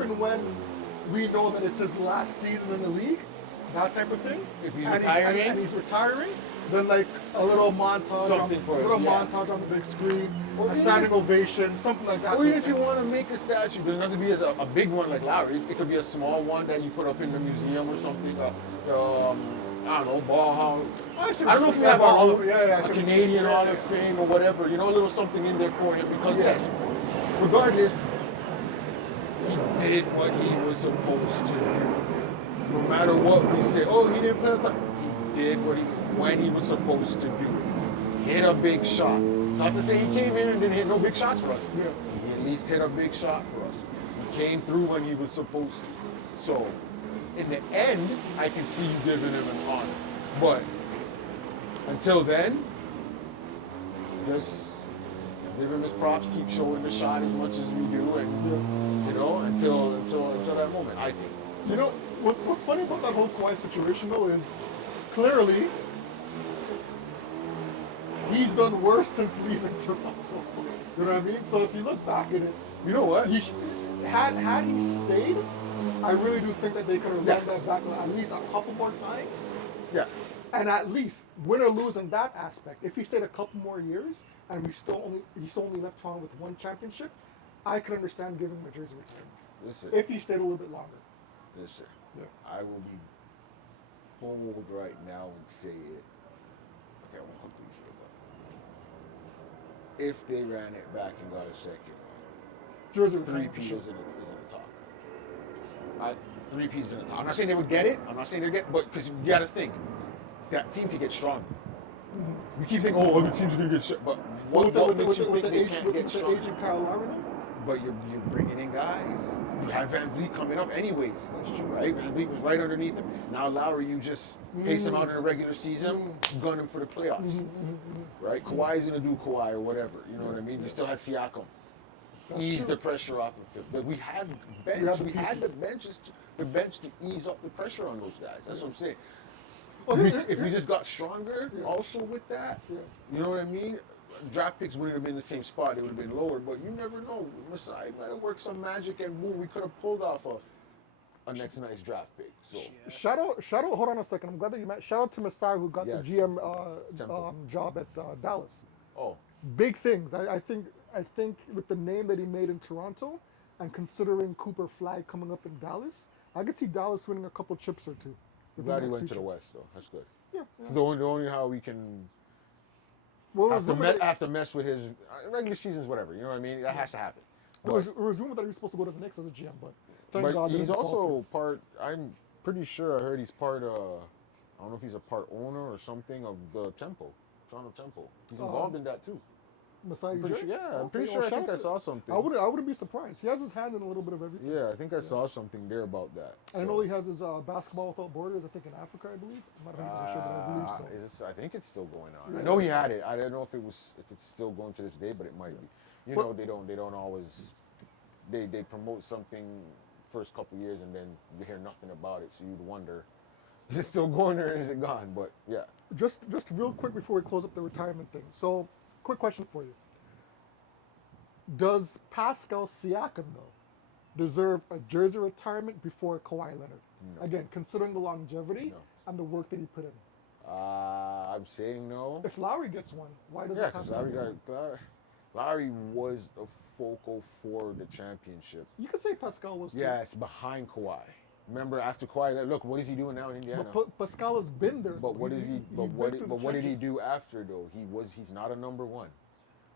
And when we know that it's his last season in the league, that type of thing. If he's and retiring? and he's retiring, then like a little montage, Something for it, yeah. montage on the big screen, Or a even standing if- ovation, something like that. Or even if you want to make a statue, it doesn't have to be a big one like Lowry's. It could be a small one that you put up in the museum or something. I don't know, ball hall. I don't know if we have our own a Canadian Hall of Fame or whatever. You know, a little something in there for him because yes, regardless, he did what he was supposed to do. No matter what we say, oh, he didn't play on time. He did when he was supposed to do. Hit a big shot. It's not to say he came in and didn't hit no big shots for us. Yeah. He at least hit a big shot for us. He came through when he was supposed to. So, in the end, I can see you giving him an honor. But until then, just give him his props, keep showing the shot as much as we do, and you know, until that moment, I think. You know, what's funny about that whole Kawhi situation though is clearly he's done worse since leaving Toronto. You know what I mean? So if you look back at it, You know what? had he stayed, I really do think that they could have run that back at least a couple more times. Yeah. And at least win or lose in that aspect. If he stayed a couple more years and he still only left Toronto with one championship, I could understand giving him a jersey retirement. Listen. If he stayed a little bit longer. Listen. Yeah. I will be bold right now and say it. Okay, I won't completely say it, but if they ran it back and got a second one, Jersey 3P retirement. is in the talk. 3P is in the talk. I'm not saying they would get it. I'm not saying they'd get it, but because you got to think, that team could get stronger. We keep thinking, oh, other teams are going to get shit, but what makes you think they can't get the stronger? agent Kyle Lowry though? But you're bringing in guys. You have Van Vliet coming up anyways. That's true, right? Van Vliet was right underneath him. Now Lowry, you just pace him out in the regular season, gun him for the playoffs. Right? Kawhi's going to do Kawhi or whatever. You know what I mean? You still had Siakam. Ease the pressure off of him. But we had the bench to ease up the pressure on those guys. That's what I'm saying. If we just got stronger also with that, you know what I mean? Draft picks wouldn't have been in the same spot. They would have been lower, but you never know. Masai might have worked some magic and boom, we could have pulled off a next nice draft pick. So Shout out, hold on a second. I'm glad that you met. Shout out to Masai who got the GM job at Dallas. Oh. Big things. I think with the name that he made in Toronto and considering Cooper Flag coming up in Dallas, I could see Dallas winning a couple chips or two. I'm glad he went to the West though. That's good. Yeah. It's the only how we can Well, have to mess with his regular seasons, whatever. You know what I mean? That has to happen. There was rumored that he was supposed to go to the Knicks as a GM, but thank But God he's didn't fall also part. I'm pretty sure I heard he's part. I don't know if he's a part owner or something of the Temple, Toronto Temple. He's involved in that too. through. Masai I'm pretty Ujiri? sure, yeah, I'm Okay, pretty well, sure. I shout think out I to- saw something. I wouldn't be surprised. He has his hand in a little bit of everything. Yeah, I think I saw something there about that. And I know he has his basketball without borders. I think in Africa, I believe. I'm not 100% sure, but I believe so. I think it's still going on. I know he had it. I don't know if it's still going to this day, but it might be. You know, they don't always. They promote something first couple years and then you hear nothing about it, so you'd wonder, is it still going or is it gone? But yeah. Just real quick before we close up the retirement thing. So, quick question for you. Does Pascal Siakam, though, deserve a jersey retirement before Kawhi Leonard? No. Again, considering the longevity and the work that he put in. I'm saying no. If Lowry gets one, why does Yeah, it have because to Lowry was a focal for the championship. You could say Pascal was too. Yes, behind Kawhi. Remember after Kawhi, look, what is he doing now in Indiana? But Pascal has been there. But what is he? But been through the what did he trenches. do after though? He's not a number one.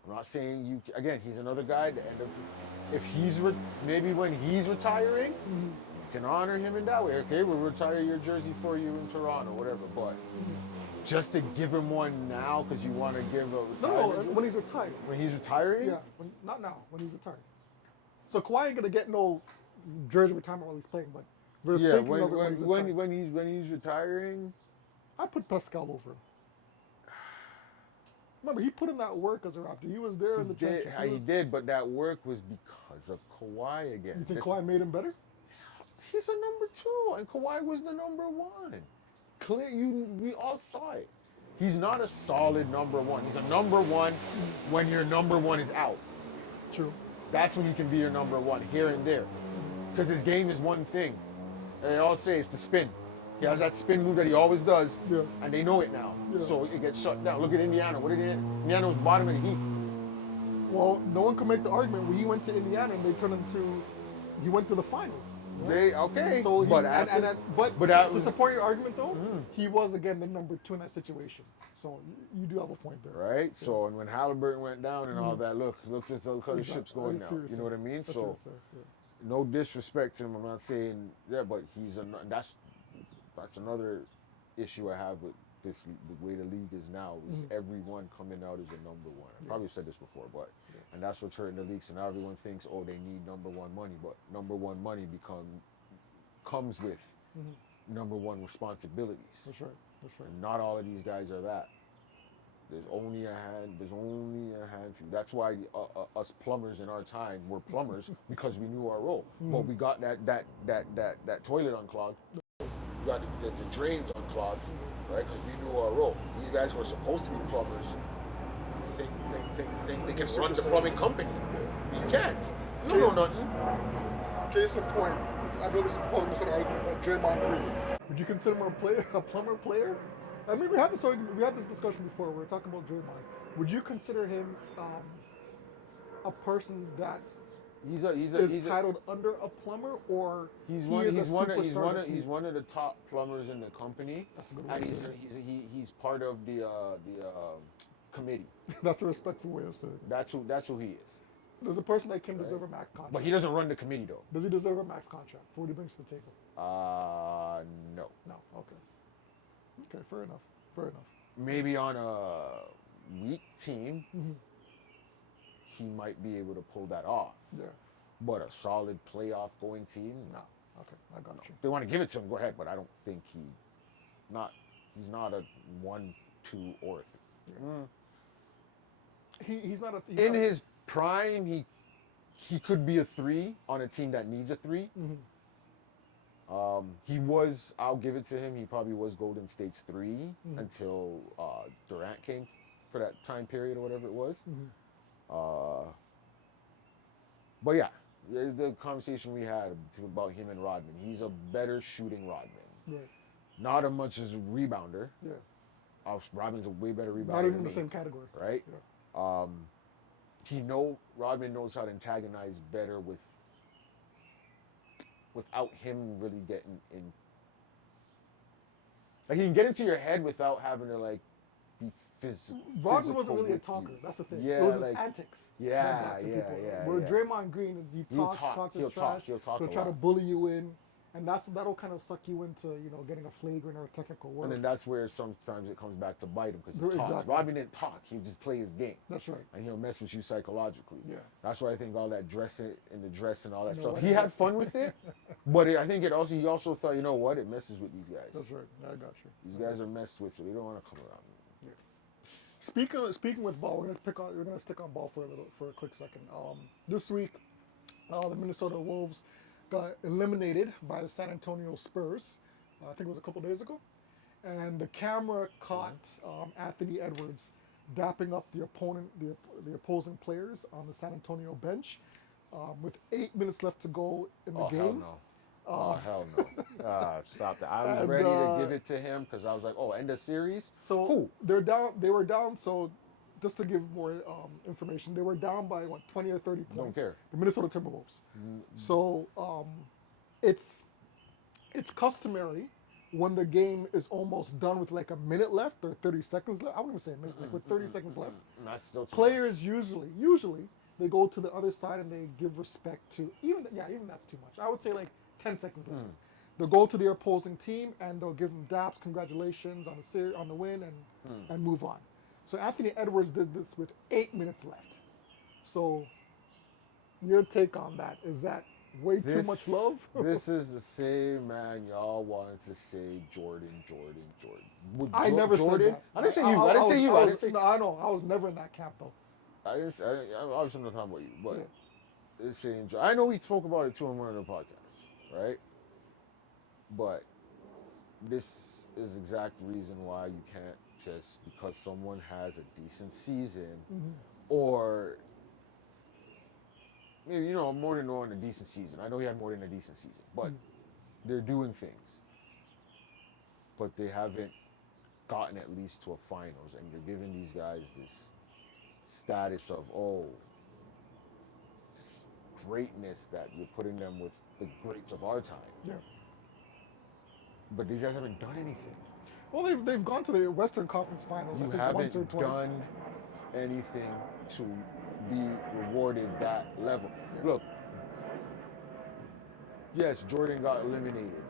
I'm not saying you. Again, he's another guy. At the end of, if maybe when he's retiring, you can honor him in that way. Okay, we'll retire your jersey for you in Toronto, whatever. But just to give him one now because you want to give a No, when he's retired. when he's retiring. Yeah, not now, when he's retired. So Kawhi ain't gonna get no jersey retirement while he's playing, but we're Yeah, thinking of it when he's retired. when he's retiring. I put Pascal over him. Remember, he put in that work as a Raptor. He was there in the trenches. He did, but that work was because of Kawhi again. You think Kawhi made him better? He's a number two, and Kawhi was the number one. We all saw it. He's not a solid number one. He's a number one when your number one is out. True. That's when you can be your number one, here and there. because his game is one thing. And they all say it's the spin. He has that spin move that he always does, Yeah. and they know it now. Yeah. So it gets shut down. Look at Indiana. What did Indiana was bottom of the heap. Well, no one can make the argument when he went to Indiana and they turned him to. He went to the finals. Right? Okay. So he, but but that to was, support your argument though, he was again the number 2 in that situation. So you do have a point there. right. Yeah. So and when Halliburton went down and all that, look how the ship's going now. Seriously. You know what I mean? That's so yeah. no disrespect to him. I'm not saying but that's another issue I have with this. The way the league is now is everyone coming out as a number one. I probably said this before, but and that's what's hurting the league. So now everyone thinks, oh, they need number one money, but number one money comes with number one responsibilities. That's right. That's right. And not all of these guys are that. There's only a handful. That's why us plumbers in our time were plumbers because we knew our role. But we got that toilet unclogged. We got the drains unclogged, right? Because we knew our role. These guys who are supposed to be plumbers think they can run the plumbing company. You can't. You don't know nothing. Case in point, I know this is probably an argument, but Draymond Green. Would you consider him a plumber player? I mean, we had this discussion before. We were talking about Draymond. Would you consider him a person that is titled under a plumber, or he's one of the top plumbers in the company? That's a good and way he's part of the committee. That's a respectful way of saying it. That's who he is. There's a person that can deserve a max contract. But he doesn't run the committee though. Does he deserve a max contract for what he brings to the table? No. No. Okay. Okay. Fair enough. Fair enough. Maybe on a weak team, he might be able to pull that off. Yeah. But a solid playoff going team, no. Okay, I got you. If they want to give it to him, go ahead. But I don't think he's not a 1, 2, or 3. He's not a. In his prime, he could be a 3 on a team that needs a 3. He was. I'll give it to him. He probably was Golden State's 3 until Durant came for that time period or whatever it was. But yeah, the conversation we had about him and Rodman. He's a better shooting Rodman. Right. Not as much as a rebounder. Yeah. Rodman's a way better rebounder. Not even in the same category. Right? Yeah. Rodman knows how to antagonize better without him really getting in. Like he can get into your head without having to like be physical. Rodman wasn't really a talker. That's the thing. Yeah, it was his antics. Yeah. Where Draymond Green, he talks his trash. He'll try to bully you in. And that'll kind of suck you into, getting a flagrant or a technical work. And then that's where sometimes it comes back to bite him because he talks. Exactly. Rodman didn't talk; he would just play his game. That's right. And he'll mess with you psychologically. Yeah. That's why I think all that dressing in the dress and all that stuff. He had fun with it, but I think he also thought, you know what, it messes with these guys. That's right. I got you. These guys are messed with, so they don't want to come around. Yeah. Speaking with ball, we're gonna stick on ball for a quick second. This week, the Minnesota Wolves got eliminated by the San Antonio Spurs. I think it was a couple days ago, and the camera caught Anthony Edwards dapping up the opposing players on the San Antonio bench with 8 minutes left to go in the game. Hell no. Stop that. I was ready to give it to him because I was like, oh, end of series? So cool. They were down, so just to give more information, they were down by 20 or 30 points. Don't care. The Minnesota Timberwolves. So it's customary when the game is almost done with like a minute left or 30 seconds left. I wouldn't even say a minute, like with 30 seconds left. That's still players usually they go to the other side and they give respect to even that's too much. I would say like 10 seconds left. They'll go to their opposing team and they'll give them daps, congratulations on the win, and move on. So Anthony Edwards did this with 8 minutes left. So your take on that, is that way too much love? This is the same man y'all wanted to say Jordan. I never said that. I didn't say you. I didn't say you. No, I know. I was never in that camp though. I was not talking about you, but it's saying I know we spoke about it too on one of the podcasts, right? But this is the exact reason why you can't just because someone has a decent season or maybe, more than a decent season. I know he had more than a decent season, but they're doing things. But they haven't gotten at least to a finals, and you're giving these guys this status of, this greatness that you're putting them with the greats of our time. Yeah. But these guys haven't done anything. Well, they've gone to the Western Conference Finals. You I think haven't once or twice. done anything to be rewarded that level. Yeah. Look, yes, Jordan got eliminated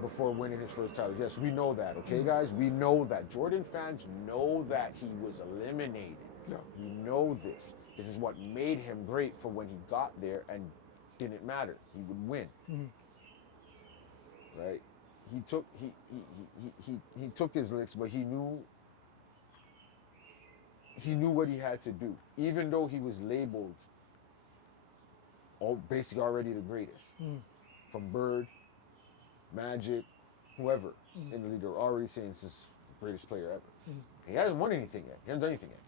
before winning his first title. Yes, we know that, okay, guys? We know that. Jordan fans know that he was eliminated. Yeah. We know this. This is what made him great for when he got there and didn't matter. He would win. Right? He took his licks, but he knew what he had to do. Even though he was labeled basically already the greatest. From Bird, Magic, whoever in the league are already saying this is the greatest player ever. He hasn't won anything yet. He hasn't done anything yet.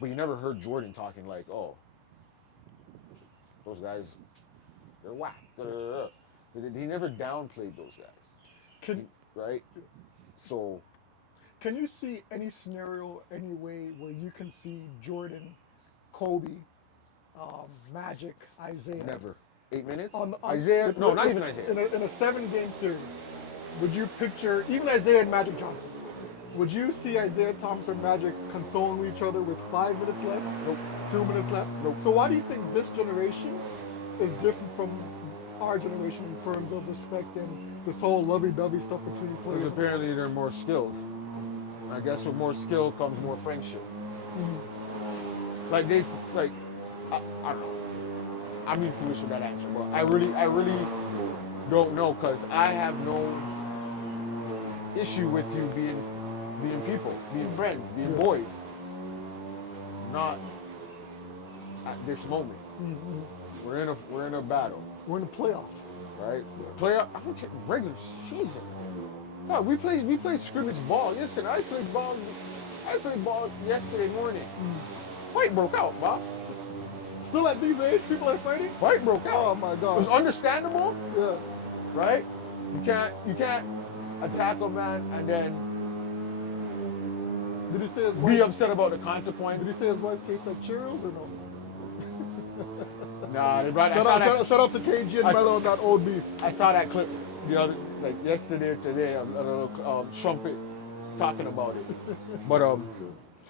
But you never heard Jordan talking like, oh, those guys, they're whack. He never downplayed those guys. Right? So. Can you see any scenario, any way where you can see Jordan, Kobe, Magic, Isaiah? Never. 8 minutes? Isaiah? No, not even Isaiah. In a 7-game series, would you picture, even Isaiah and Magic Johnson, would you see Isaiah Thomas and Magic consoling each other with 5 minutes left? Nope. 2 minutes left? Nope. So why do you think this generation is different from our generation in terms of respect and this whole lovey-dovey stuff between players? Because apparently they're more skilled. I guess with more skill comes more friendship. I don't know. I'm being foolish with that answer, but I really don't know, because I have no issue with you being people, being friends, being boys. Not at this moment. We're in a battle. We're in a playoff. Right? Playoff. I don't care. Regular season. No, we play scrimmage ball. Listen, I played ball yesterday morning. Fight broke out, Bob. Still at these age, people are fighting? Fight broke out. Oh my God. It was understandable. Yeah. Right? You can't attack a man and then Did he say his be wife? upset about the consequence. Did he say his wife tastes like Cheerios or no? Nah, they brought. Shout out to KG and Mello on that old beef. I saw that clip yesterday or today, a little trumpet talking about it. But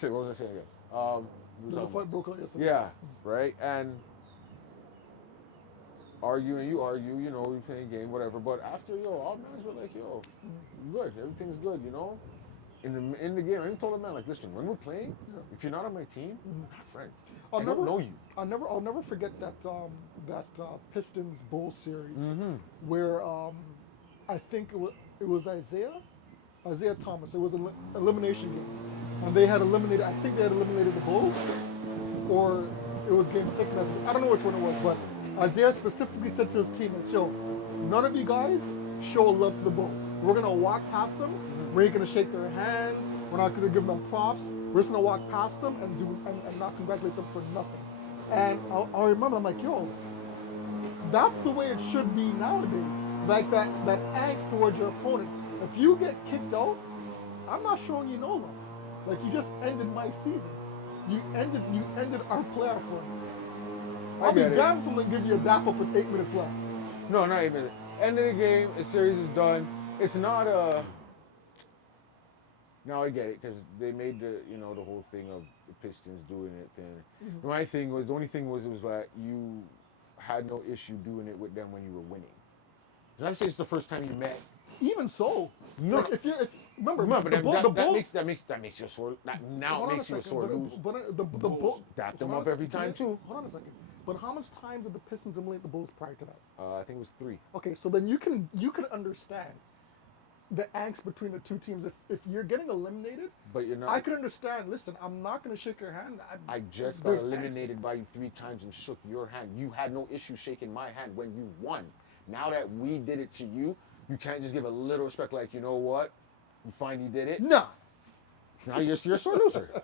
shit, what was I saying again? There's a fight broke out yesterday. Yeah, right. And you argue, we play a game, whatever. But after, all mans were like, good, everything's good, In the game, I even told the man, like, listen, when we're playing, if you're not on my team, we're not friends. I don't know you. I'll never forget that Pistons Bulls series where I think it was Isaiah Thomas. It was an elimination game, and they had eliminated. I think they had eliminated the Bulls, or it was Game 6. I don't know which one it was, but Isaiah specifically said to his team, "Yo, none of you guys show love to the Bulls. We're gonna walk past them. We ain't gonna shake their hands. We're not gonna give them props. We're just gonna walk past them and not congratulate them for nothing." And I remember, I'm like, yo, that's the way it should be nowadays. Like that angst towards your opponent. If you get kicked out, I'm not showing you no love. Like, you just ended my season. You ended our playoff run. I'll be damned if I'm gonna give you a dap up with 8 minutes left. No, not 8 minutes. End of the game, the series is done. It's not a. Now I get it, because they made the whole thing of the Pistons doing it. And the only thing was that you had no issue doing it with them when you were winning. Not to say it's the first time you met. Even so, No. Remember that Bulls. makes you a sore. Now it makes you a sore loser. But the Bulls Dap them up every time too. Hold on a second. But how much times did the Pistons eliminate the Bulls prior to that? I think it was 3. Okay, so then you can understand the angst between the two teams. If you're getting eliminated, But you're not. I can understand. Listen, I'm not going to shake your hand. I just got eliminated by you 3 times and shook your hand. You had no issue shaking my hand when you won. Now that we did it to you, you can't just give a little respect, like, you know what? You finally did it. Nah. Now you're a sore loser.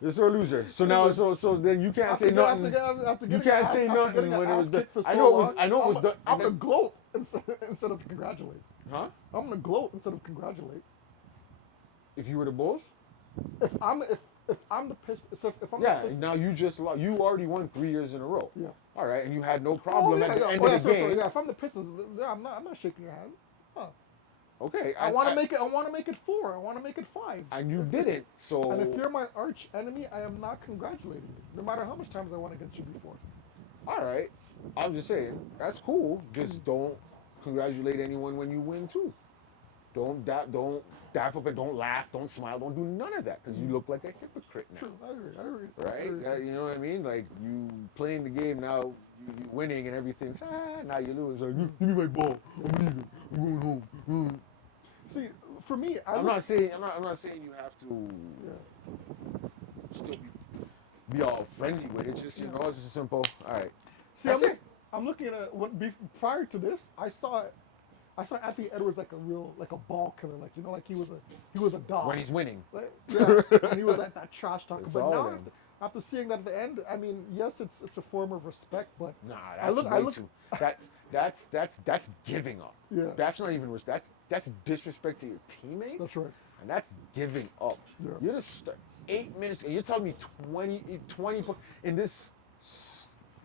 You're a sore loser. So now, so then you can't say nothing. You can't say nothing when it was done. I know it was. I know it was done. I'm gonna gloat instead of congratulate. Huh? I'm gonna gloat instead of congratulate. If you were the boss? If I'm the Pistons, so if I'm Yeah. the Pistons, Now you just lost. You already won 3 years in a row. yeah. All right, and you had no problem at the end of the game. Yeah, if I'm the Pistons, yeah, I'm not shaking your hand. Huh. Okay. I want to make it. I want to make it 4. I want to make it 5. And you did it. So. And if you're my arch enemy, I am not congratulating you, no matter how much times I want to get you before. All right. I'm just saying that's cool. Just don't congratulate anyone when you win too. Don't dap up and don't laugh, don't smile, don't do none of that because you look like a hypocrite now. True, I agree. Right? Yeah, you know what I mean? Like you playing the game now, you winning and everything's now you lose. Like give me my ball. I'm leaving. I'm going home. See, for me, I'm not saying you have to still be all friendly with it. Just it's just simple. All right. See, I'm looking at prior to this, I saw Anthony Edwards like a ball killer, like he was a dog when he's winning. Like, yeah, and he was like that trash talker. It's But now after seeing that at the end, I mean, yes, it's a form of respect, but nah, that's too. That's giving up. Yeah, that's not even that's disrespect to your teammates. That's right, and that's giving up. Yeah. You're just 8 minutes, and you're telling me 20 in this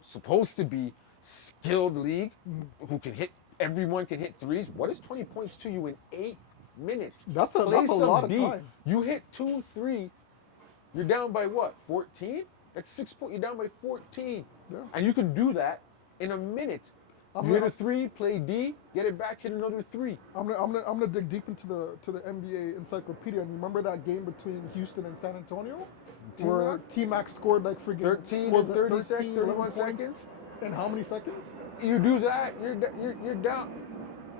supposed to be skilled league who can hit. Everyone can hit threes. What is 20 points to you in 8 minutes? That's a lot of time. You hit 2 threes. You're down by what? 14? That's 6 points. You're down by 14. Yeah. And you can do that in a minute. You hit a 3, play D, get it back, hit another 3. I'm gonna dig deep into the NBA encyclopedia. And you remember that game between Houston and San Antonio, where T-Mac scored like freaking 31 seconds. In how many seconds? You do that, you're down.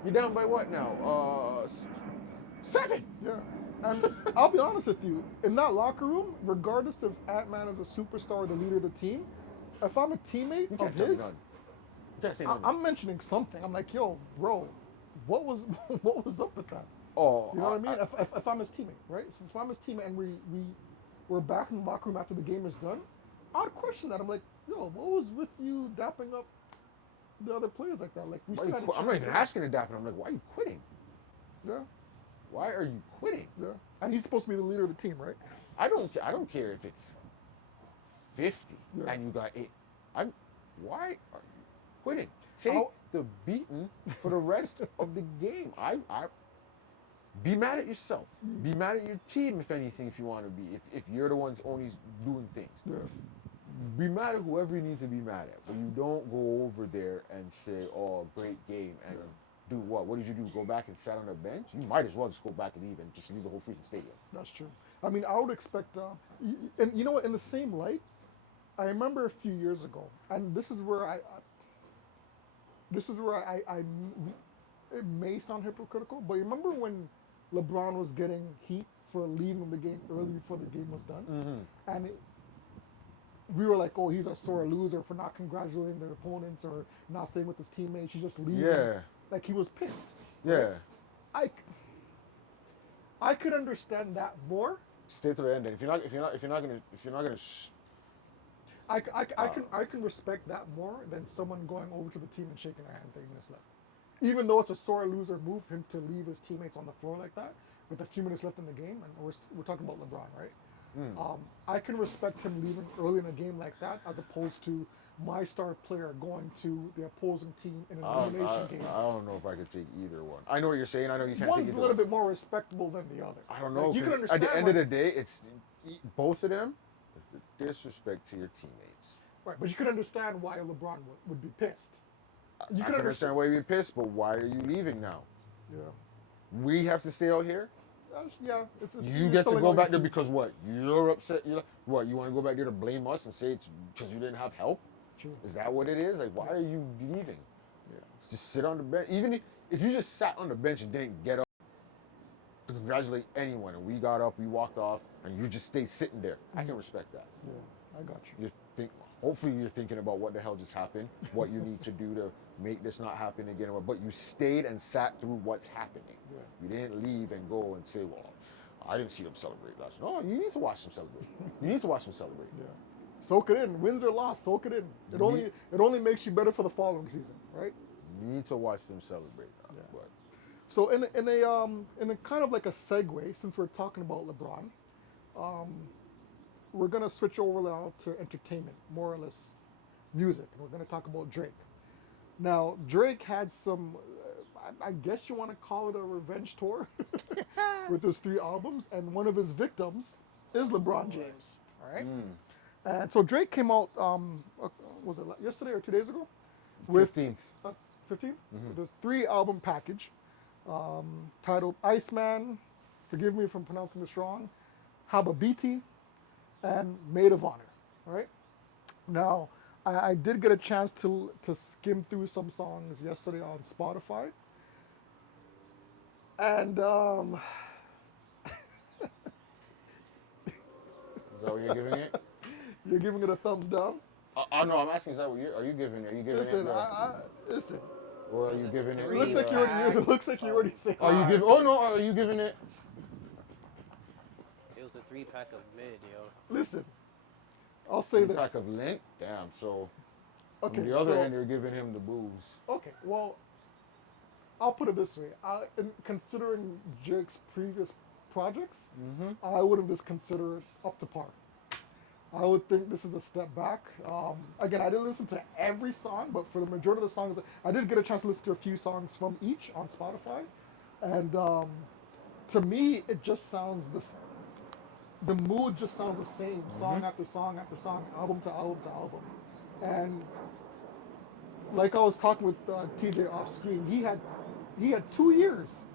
You're down by what now? 7. Yeah. And I'll be honest with you, in that locker room, regardless if Ant-Man is a superstar or the leader of the team, if I'm a teammate of his, I'm mentioning something. I'm like, yo, bro, what was up with that? Oh, you know what I mean? If I'm his teammate, right? So if I'm his teammate and we're back in the locker room after the game is done, I'd question that. I'm like, yo, what was with you dapping up the other players like that? Like I'm not even asking to dap it. I'm like, why are you quitting? Yeah. Why are you quitting? Yeah. And he's supposed to be the leader of the team, right? I don't care if it's 50 and you got 8. Why are you quitting? Take the beating for the rest of the game. I be mad at yourself. Be mad at your team, if anything, if you want to be. If you're the ones only doing things. Yeah. Be mad at whoever you need to be mad at. But you don't go over there and say, oh, great game. And do what? What did you do? Go back and sit on the bench? You might as well just go back and leave and just leave the whole freaking stadium. That's true. I mean, I would expect, and you know what, in the same light, I remember a few years ago, and this is where I it may sound hypocritical, but you remember when LeBron was getting heat for leaving the game early before the game was done? Mm-hmm. And we were like, oh, he's a sore loser for not congratulating their opponents or not staying with his teammates. He's just leaving. Yeah. Like he was pissed. Yeah. Right? I could understand that more. Stay to the end. If you're not gonna. I can respect that more than someone going over to the team and shaking their hand 30 minutes left. Even though it's a sore loser move for him to leave his teammates on the floor like that with a few minutes left in the game, and we're talking about LeBron, right? I can respect him leaving early in a game like that as opposed to my star player going to the opposing team in an elimination game. I don't know if I could take either one. I know what you're saying. I know you can't. One's a little bit more respectable than the other. I don't know. Like, you can understand at the end of the day, it's both of them. It's the disrespect to your teammates. Right, but you can understand why LeBron would be pissed. You can understand why you'd be pissed, but why are you leaving now? Yeah. We have to stay out here. Yeah, you get to go back there because what? You're upset. You're like, what? You want to go back there to blame us and say it's because you didn't have help? True. Is that what it is? Like, why are you leaving? Yeah. Just sit on the bench. Even if you just sat on the bench and didn't get up to congratulate anyone, and we got up, we walked off, and you just stayed sitting there, I can respect that. Yeah, I got you. Hopefully you're thinking about what the hell just happened, what you need to do to make this not happen again. But you stayed and sat through what's happening. Yeah. You didn't leave and go and say, well, I didn't see them celebrate last night. Oh, you need to watch them celebrate. You need to watch them celebrate. Yeah. Soak it in. Wins or loss, soak it in. It only makes you better for the following season, right? You need to watch them celebrate. Yeah. But So in a kind of like a segue, since we're talking about LeBron, we're gonna switch over now to entertainment, more or less music. And we're gonna talk about Drake. Now, Drake had some, I guess you want to call it a revenge tour with his 3 albums, and one of his victims is LeBron James. All right. And so Drake came out, was it yesterday or 2 days ago? With 15th. 15th? With a 3 album package titled Iceman, forgive me if I'm pronouncing this wrong, Hababiti, and Maid of Honor. All right. Now, I did get a chance to skim through some songs yesterday on Spotify, and Is that what you're giving it? you're giving it a thumbs down. No, I'm asking. Is that what are you giving it? Are you giving Listen, it? listen. Or are you giving it? It looks like you already. It looks like you already said. Are you giving? Oh no, are you giving it? It was a 3-pack of mid, yo. Listen, I'll say A this. pack of lint. Damn. So Okay, on the other so, end, you're giving him the booze. okay, well, I'll put it this way. In considering Drake's previous projects, I wouldn't just consider it up to par. I would think this is a step back. Again, I didn't listen to every song, but for the majority of the songs, I did get a chance to listen to a few songs from each on Spotify. And to me, it just sounds the mood just sounds the same, song after song after song, album to album to album. And like I was talking with TJ off screen, he had 2 years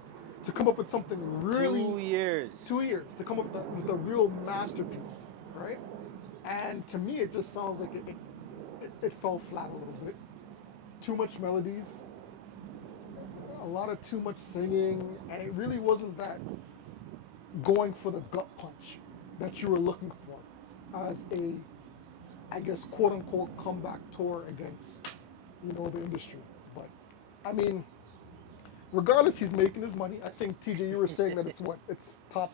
to come up with something really 2 years. 2 years to come up with a real masterpiece, right? And to me, it just sounds like it fell flat a little bit. Too much melodies, a lot of too much singing, and it really wasn't that going for the gut punch that you were looking for as a, I guess, quote unquote comeback tour against, the industry. But I mean, regardless, he's making his money. I think TJ, you were saying that it's top.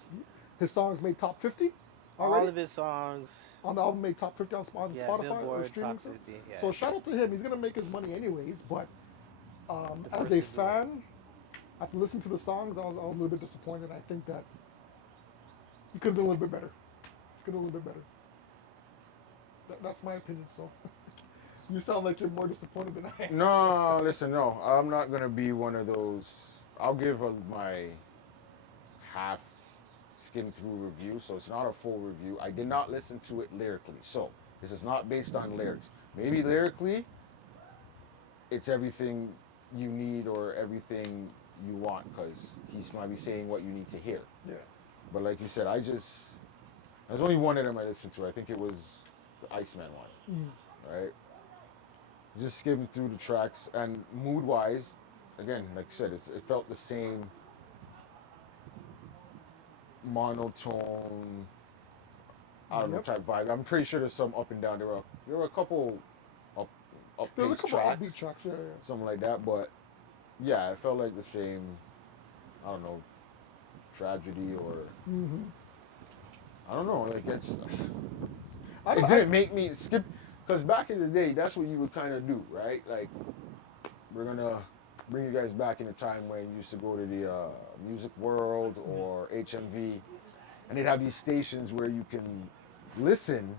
His songs made top 50 already. All of his songs. On the album made top 50 on Yeah, Spotify or Billboard streaming. top 50. Yeah. So shout out to him. He's gonna make his money anyways. But as first a to do fan, after listening to the songs, I was a little bit disappointed. I think that he could have been a little bit better. Could have been a little bit better. That's my opinion. So you sound like you're more disappointed than I am. No, listen, no. I'm not gonna be one of those. I'll give my half skim through review, so it's not a full review. I did not listen to it lyrically, so this is not based on lyrics. Maybe lyrically, it's everything you need or everything you want, because he's might be saying what you need to hear. Yeah. But like you said, there's only one of them I listened to. I think it was the Iceman one, right? Just skimming through the tracks, and mood-wise, again, like you said, it felt the same monotone, I don't know, type vibe. I'm pretty sure there's some up and down. There were a couple There's a up-paced couple tracks, upbeat tracks. Yeah. something like that. But yeah, it felt like the same, I don't know, tragedy or I don't know. Like it didn't make me skip, because back in the day, that's what you would kind of do, right? Like, we're gonna bring you guys back in a time when you used to go to the Music World or HMV, and they'd have these stations where you can listen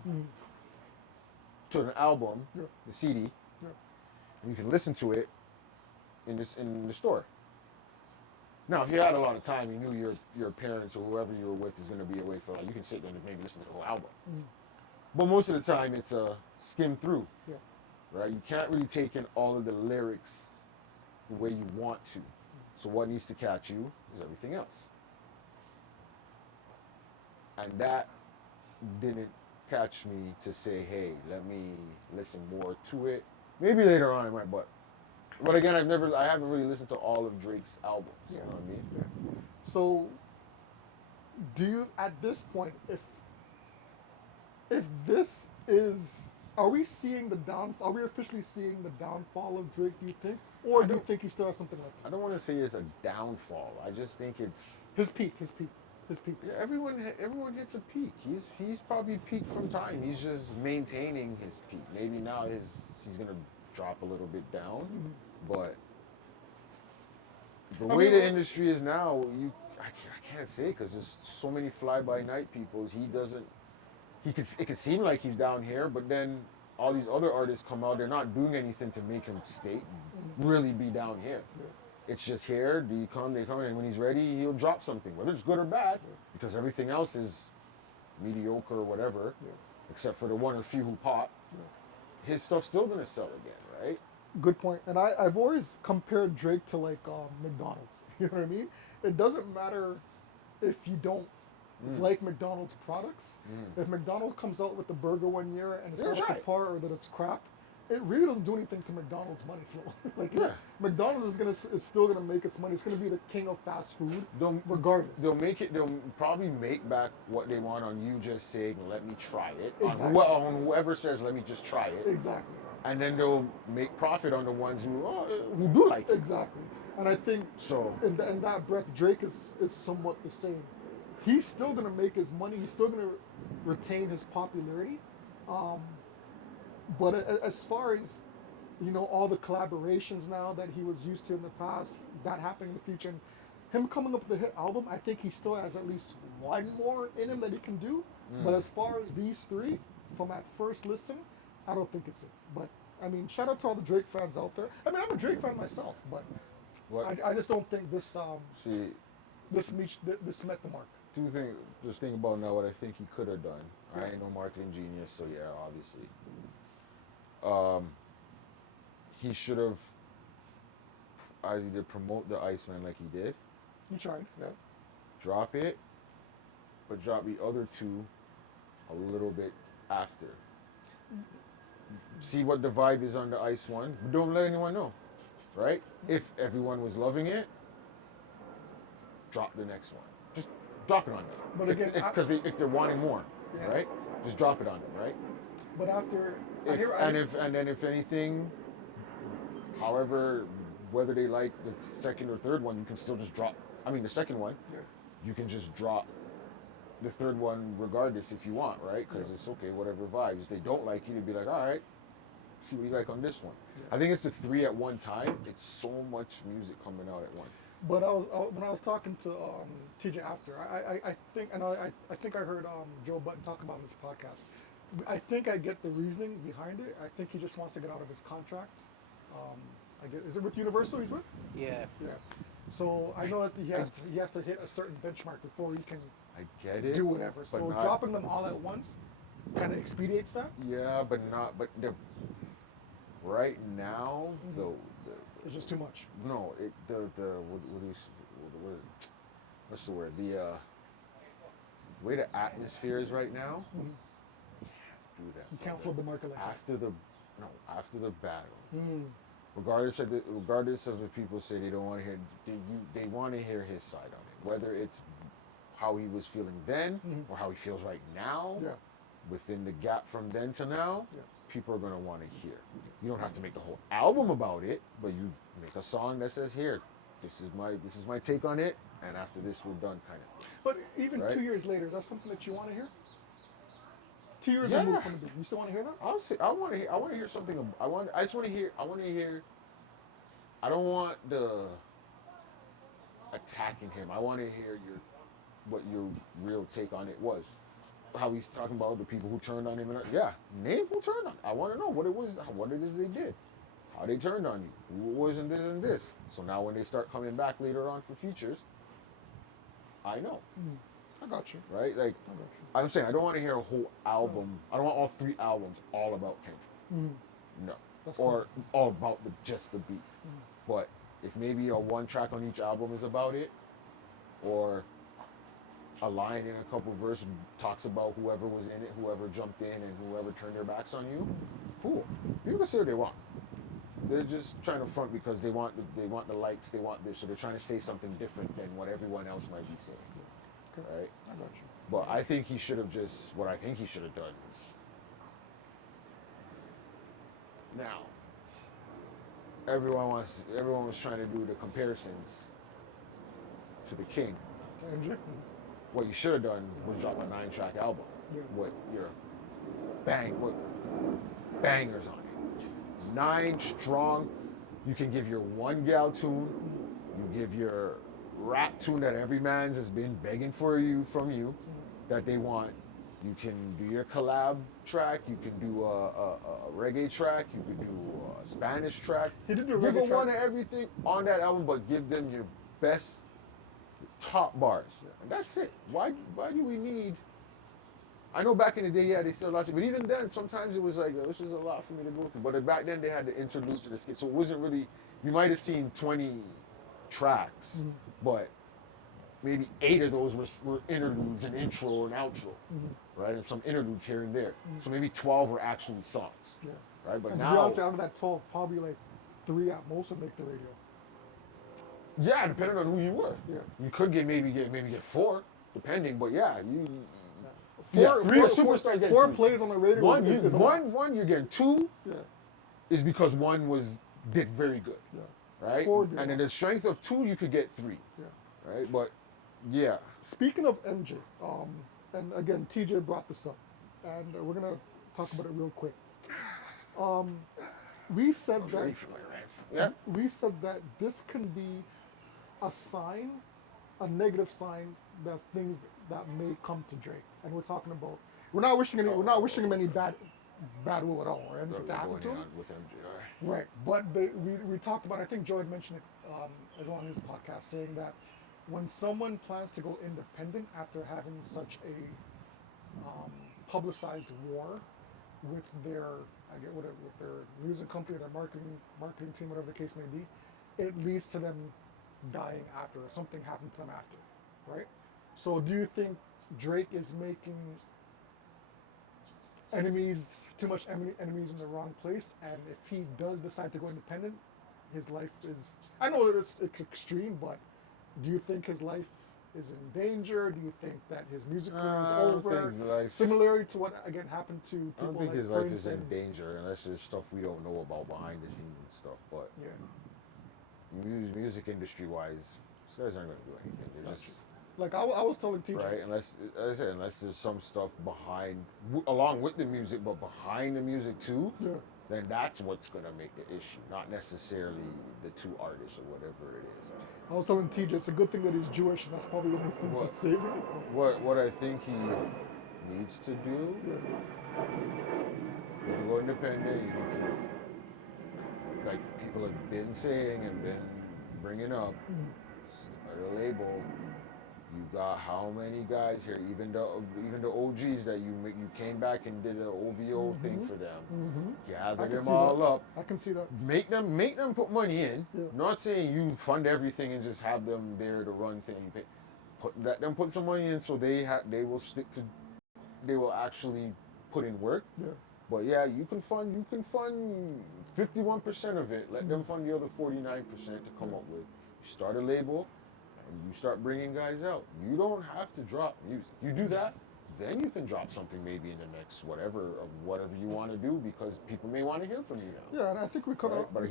to an album, the CD, and you can listen to it in the store. Now, if you had a lot of time, you knew your parents or whoever you were with is going to be away for, you can sit there and maybe listen to the whole album. But most of the time, it's a skim through, right? You can't really take in all of the lyrics the way you want to. So what needs to catch you is everything else. And that didn't catch me to say, hey, let me listen more to it. Maybe later on I might, but again, I haven't really listened to all of Drake's albums. You know what I mean? Yeah. So, do you, at this point, if this is, are we seeing the downfall? Are we officially seeing the downfall of Drake? Do you think, or do you think he still has something left? I don't want to say it's a downfall. I just think it's His peak. His peak. Yeah, everyone hits a peak. He's probably peaked from time. He's just maintaining his peak. Maybe now he's gonna drop a little bit down, but the I way mean, the industry is now, I can't say because there's so many fly by night peoples. He doesn't. It could seem like he's down here, but then all these other artists come out. They're not doing anything to make him really be down here. It's just here. They come, and when he's ready, he'll drop something, whether it's good or bad, because everything else is mediocre or whatever, except for the one or few who pop. His stuff's still gonna sell again, right? Good point. And I've always compared Drake to like McDonald's. You know what I mean? It doesn't matter if you don't like McDonald's products. If McDonald's comes out with a burger one year and it's Yeah, not up right. to par or that it's crap, it really doesn't do anything to McDonald's money flow. Like Yeah. McDonald's is still gonna make its money. It's gonna be the king of fast food, regardless. They'll probably make back what they want on you just saying, "Let me try it." Exactly. On whoever says, "Let me just try it," Exactly. and then they'll make profit on the ones who do like it. Exactly. And I think So in that breath, Drake is somewhat the same. He's still gonna make his money. He's still gonna retain his popularity. But as far as all the collaborations now that he was used to in the past, that happening in the future, and him coming up with a hit album, I think he still has at least one more in him that he can do. But as far as these three, from at first listen, I don't think it's it. But I mean, shout out to all the Drake fans out there. I mean, I'm a Drake fan myself, but what? I just don't think this See, this met the mark. two things. Just think about now what I think he could have done. I ain't no marketing genius, so yeah, obviously. He should have either promote the Iceman like he did, You tried, yeah. drop it, but drop the other two a little bit after. See what the vibe is on the ice one. But don't let anyone know, right? If everyone was loving it, drop the next one. Just drop it on them. But again, Because if they're wanting more, Yeah. right? Just drop it on them, right? But after And then if anything, however, whether they like the second or third one, you can still just drop. I mean, the second one, Yeah. you can just drop the third one regardless if you want, right? Because it's okay, whatever vibes. If they don't like it, you'd be like, all right, see what you like on this one. I think it's the three at one time. It's so much music coming out at once. But when I was talking to TJ after, I think, and I think I heard Joe Button talk about it in this podcast. I think I get the reasoning behind it. I think he just wants to get out of his contract. Is it with Universal he's with? Yeah. Yeah. So I know that he has to hit a certain benchmark before he can I get it. do whatever. but So not- dropping them all at once kind of expedites that. Yeah, but right now, It's just too much. no, what's the word? The way the atmosphere is right now, you can't do that. You can't flood the market like that. After the battle. Regardless of if people say they don't want to hear, they want to hear his side on it. Whether it's how he was feeling then or how he feels right now, Yeah. within the gap from then to now, Yeah. people are gonna want to hear. You don't have to make the whole album about it, but you make a song that says, "Here, this is my take on it," and after this, we're done, kind of. But even Right? 2 years later, is that something that you want to hear? 2 years Yeah. removed from the beat, you still want to hear that? I want to hear something. I just want to hear. I don't want the attacking him. I want to hear what your real take on it was. How he's talking about the people who turned on him. Yeah, name who turned on. I want to know what it was, what it is they did, how they turned on you, who was in this and this. So now when they start coming back later on for features, I know, I got you. right? Like I got you. I'm saying, I don't want to hear a whole album. I don't want all three albums all about Kendrick. No, That's or all about just the beef. But if maybe a one track on each album is about it, or a line in a couple verses talks about whoever was in it, whoever jumped in, and whoever turned their backs on you, cool. You can say what they want. They're just trying to front because they want the likes, they want this, so they're trying to say something different than what everyone else might be saying. Okay. Right? I got you. But I think he should have what I think he should have done is, now, everyone was trying to do the comparisons to the king. MJ? what you should have done was drop a 9-track album Yeah. with your with bangers on it. 9 strong. You can give your one gal tune. You give your rap tune that every man's has been begging for you from you that they want. You can do your collab track. You can do a reggae track. You can do a Spanish track. He did do a Give reggae a one track. of everything on that album, but give them your best top bars. And that's it. Why do we need? I know back in the day, yeah, they still lots of, but even then, sometimes it was like, oh, this is a lot for me to go through. But back then, they had the interlude to the skit, so it wasn't really. You might have seen 20 tracks, but maybe 8 of those were interludes, an intro, and outro, right, and some interludes here and there. So maybe 12 were actually songs, Yeah. right? But And now, to be honest, out of that 12, probably like 3 at most would make the radio. yeah, depending on who you were, Yeah. you could maybe get 4, depending. But yeah, you. Four, Three four, superstars get 4 3. plays on the radio One, is a lot. one, you're getting 2 Yeah. is because one did very good, Yeah. right? 4 did And well. in the strength of 2, you could get 3, Yeah. right? But yeah, Speaking of MJ, and again, TJ brought this up, and we're gonna talk about it real quick. We said ready that for my rants. Yeah, this can be a sign, a negative sign that things that may come to Drake, and we're talking about. We're not wishing him any bad will at all or anything to happen to him. with MJR. Right, but we talked about. I think Joe had mentioned it as well on his podcast, saying that when someone plans to go independent after having such a publicized war with their with their music company, their marketing team, whatever the case may be, it leads to them dying after, or something happened to them after, right? So do you think Drake is making too much enemies in the wrong place, and if he does decide to go independent, his life is, I know it's extreme, but do you think his life is in danger? Do you think that his music career is I don't over? think life- Similarly to what again happened to people I don't think like his life Prince is in and danger unless there's stuff we don't know about behind the scenes and stuff. But yeah. music industry wise, these guys aren't going to do anything. They're just Like I was telling TJ, right, unless, as I said, unless there's some stuff behind, along with the music, but behind the music too. Yeah. Then that's what's going to make the issue, not necessarily the 2 artists or whatever it is. I was telling TJ, it's a good thing that he's Jewish, and that's probably the only thing that's saving it. What I think he needs to do, Yeah. when you go independent, you need to, like people have been saying and been bringing up, start a label. You got how many guys here? Even the OGs that you came back and did an OVO thing for them. I Gather can them see all that. up. I can see that. Make them put money in. Yeah. Not saying you fund everything and just have them there to run things. Let them put some money in so they will actually put in work. Yeah. But yeah, you can fund 51% of it. Let them fund the other 49% to come up with. You start a label and you start bringing guys out. You don't have to drop music. You do that, then you can drop something maybe in the next whatever you want to do, because people may want to hear from you now. Yeah, and I think we could have. Right? But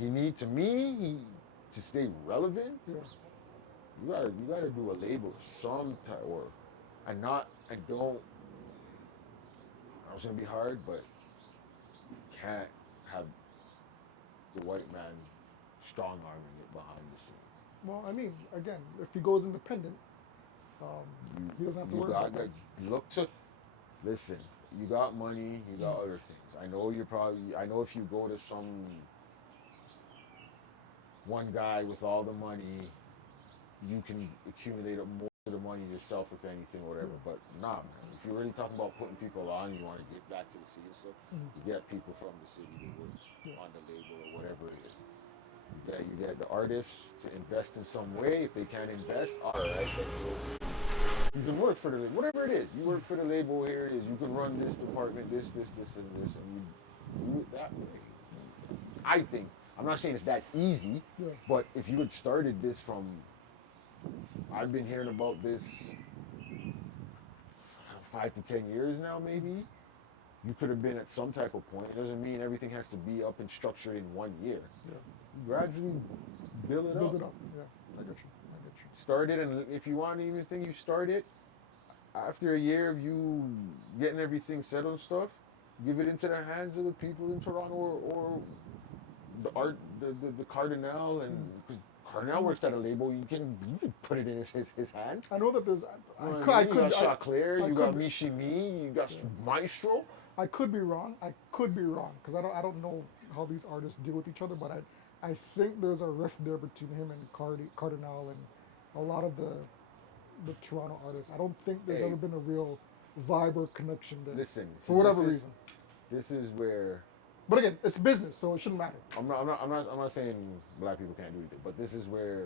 to stay relevant, Yeah. you gotta do a label of some type, it's gonna be hard, but you can't have the white man strong arming it behind the scenes. Well, I mean, again, if he goes independent, he doesn't have to worry about that. Listen, you got money, you got other things. I know if you go to some one guy with all the money, you can accumulate more of the money yourself, if anything, or whatever. But nah, man, if you're really talking about putting people on, you want to get back to the city, so you get people from the city to work on the label or whatever it is. You get the artists to invest in some way. If they can't invest, all right, then you can work for the label. Whatever it is, you work for the label. Here it is. You can run this department, this, and this, and you do it that way. I think. I'm not saying it's that easy, but if you had started this from, I've been hearing about this 5 to 10 years now, maybe. You could have been at some type of point. It doesn't mean everything has to be up and structured in 1 year. Yeah. Gradually build it up. Yeah, I get you. Start it, and if you want anything, you start it. after a year of you getting everything settled and stuff, give it into the hands of the people in Toronto or the art, the Cardinal, and because Cardinal works at a label, you can put it in his hands. I know that there's. You know I what could. I I mean? could. You got Chaclair, I you could got be- Michimi, you got Maestro. I could be wrong. I could be wrong because I don't know how these artists deal with each other, but I think there's a rift there between him and Cardinal and a lot of the Toronto artists. I don't think there's Hey. ever been a real vibe or connection there. Listen, for whatever this is- reason. This is where But again, it's business, so it shouldn't matter. I'm not saying black people can't do anything, but this is where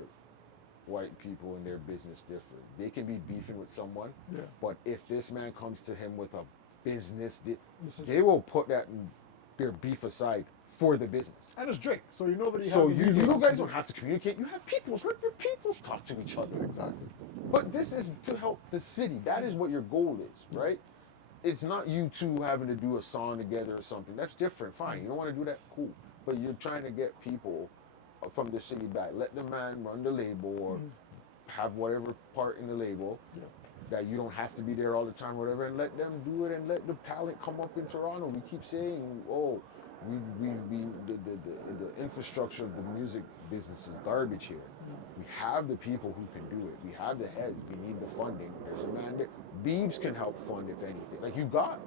white people and their business differ. They can be beefing with someone, Yeah. but if this man comes to him with a business, Decision. they will put their beef aside for the business. And it's Drake, so you know that he has So the you resources to guys do don't it. have to communicate. You have peoples. Let your peoples talk to each other. Exactly. But this is to help the city. That is what your goal is, right? It's not you two having to do a song together or something. That's different. Fine. You don't want to do that. Cool. But you're trying to get people from the city back. Let the man run the label or have whatever part in the label. Yeah. That you don't have to be there all the time, whatever, and let them do it and let the talent come up in Toronto. We keep saying, oh, the infrastructure of the music business is garbage here. We have the people who can do it. We have the heads. We need the funding. There's a man there. Beebs can help fund if anything. Like you got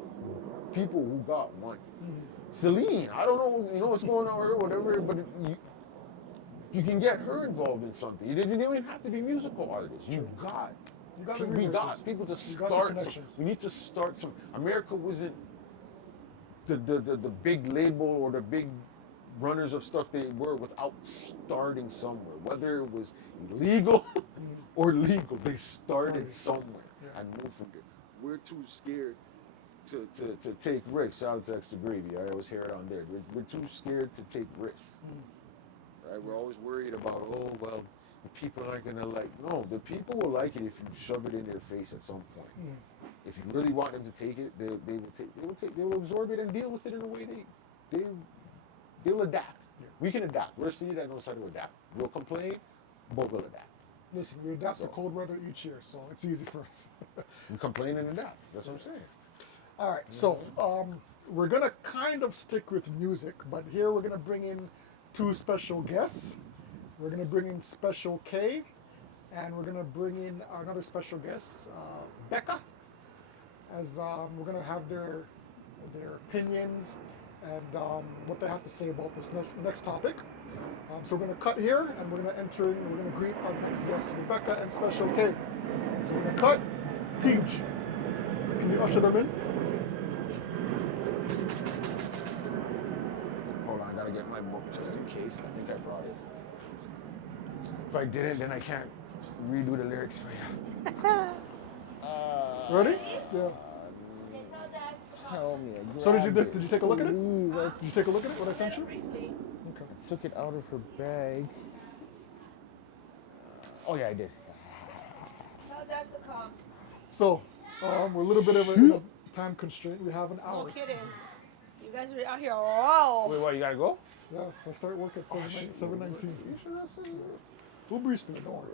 people who got money. Celine, I don't know, you know what's going on with her, whatever, but you can get her involved in something. You didn't even have to be musical artists. You got the we resources. got people to You got the start some, connections. we need to start some. America wasn't the big label or the big runners of stuff they were without starting somewhere, whether it was illegal or legal. They started somewhere and moved from there. We're too scared to take risks. Shout out to Extra Gravy. I always hear it on there. We're too scared to take risks. Right? We're always worried about, oh well, the people aren't gonna like. No, the people will like it if you shove it in their face at some point. If you really want them to take it, they will absorb it and deal with it in a way they'll adapt. Yeah. We can adapt. We're a city that knows how to adapt. We'll complain, but we'll adapt. Listen, we adapt to So- cold weather each year, so it's easy for us. We complain and adapt. That's what I'm saying. All right, so we're gonna kind of stick with music, but here we're gonna bring in two special guests. We're gonna bring in Special K, and we're gonna bring in another special guest, Becca, as we're gonna have their opinions and what they have to say about this next topic. So we're gonna cut here, and we're gonna enter in. We're gonna greet our next guests, Rebecca and Special K. So we're gonna cut. Teach. Can you usher them in? Hold on, I gotta get my book just in case. I think I brought it. If I didn't, then I can't redo the lyrics for you. Ready? Yeah. Tell me. So did you take a look at it? Did you take a look at it? What I sent you? Briefly. Okay. Took it out of her bag. Oh yeah, I did. Tell Jazz to come. So we're a little bit of a time constraint. We have an No hour. kidding. You guys are out here. Wow. Wait, what? You gotta go? Yeah. So I start work at 7:19. You sure that's it? We'll breeze through it. Don't worry.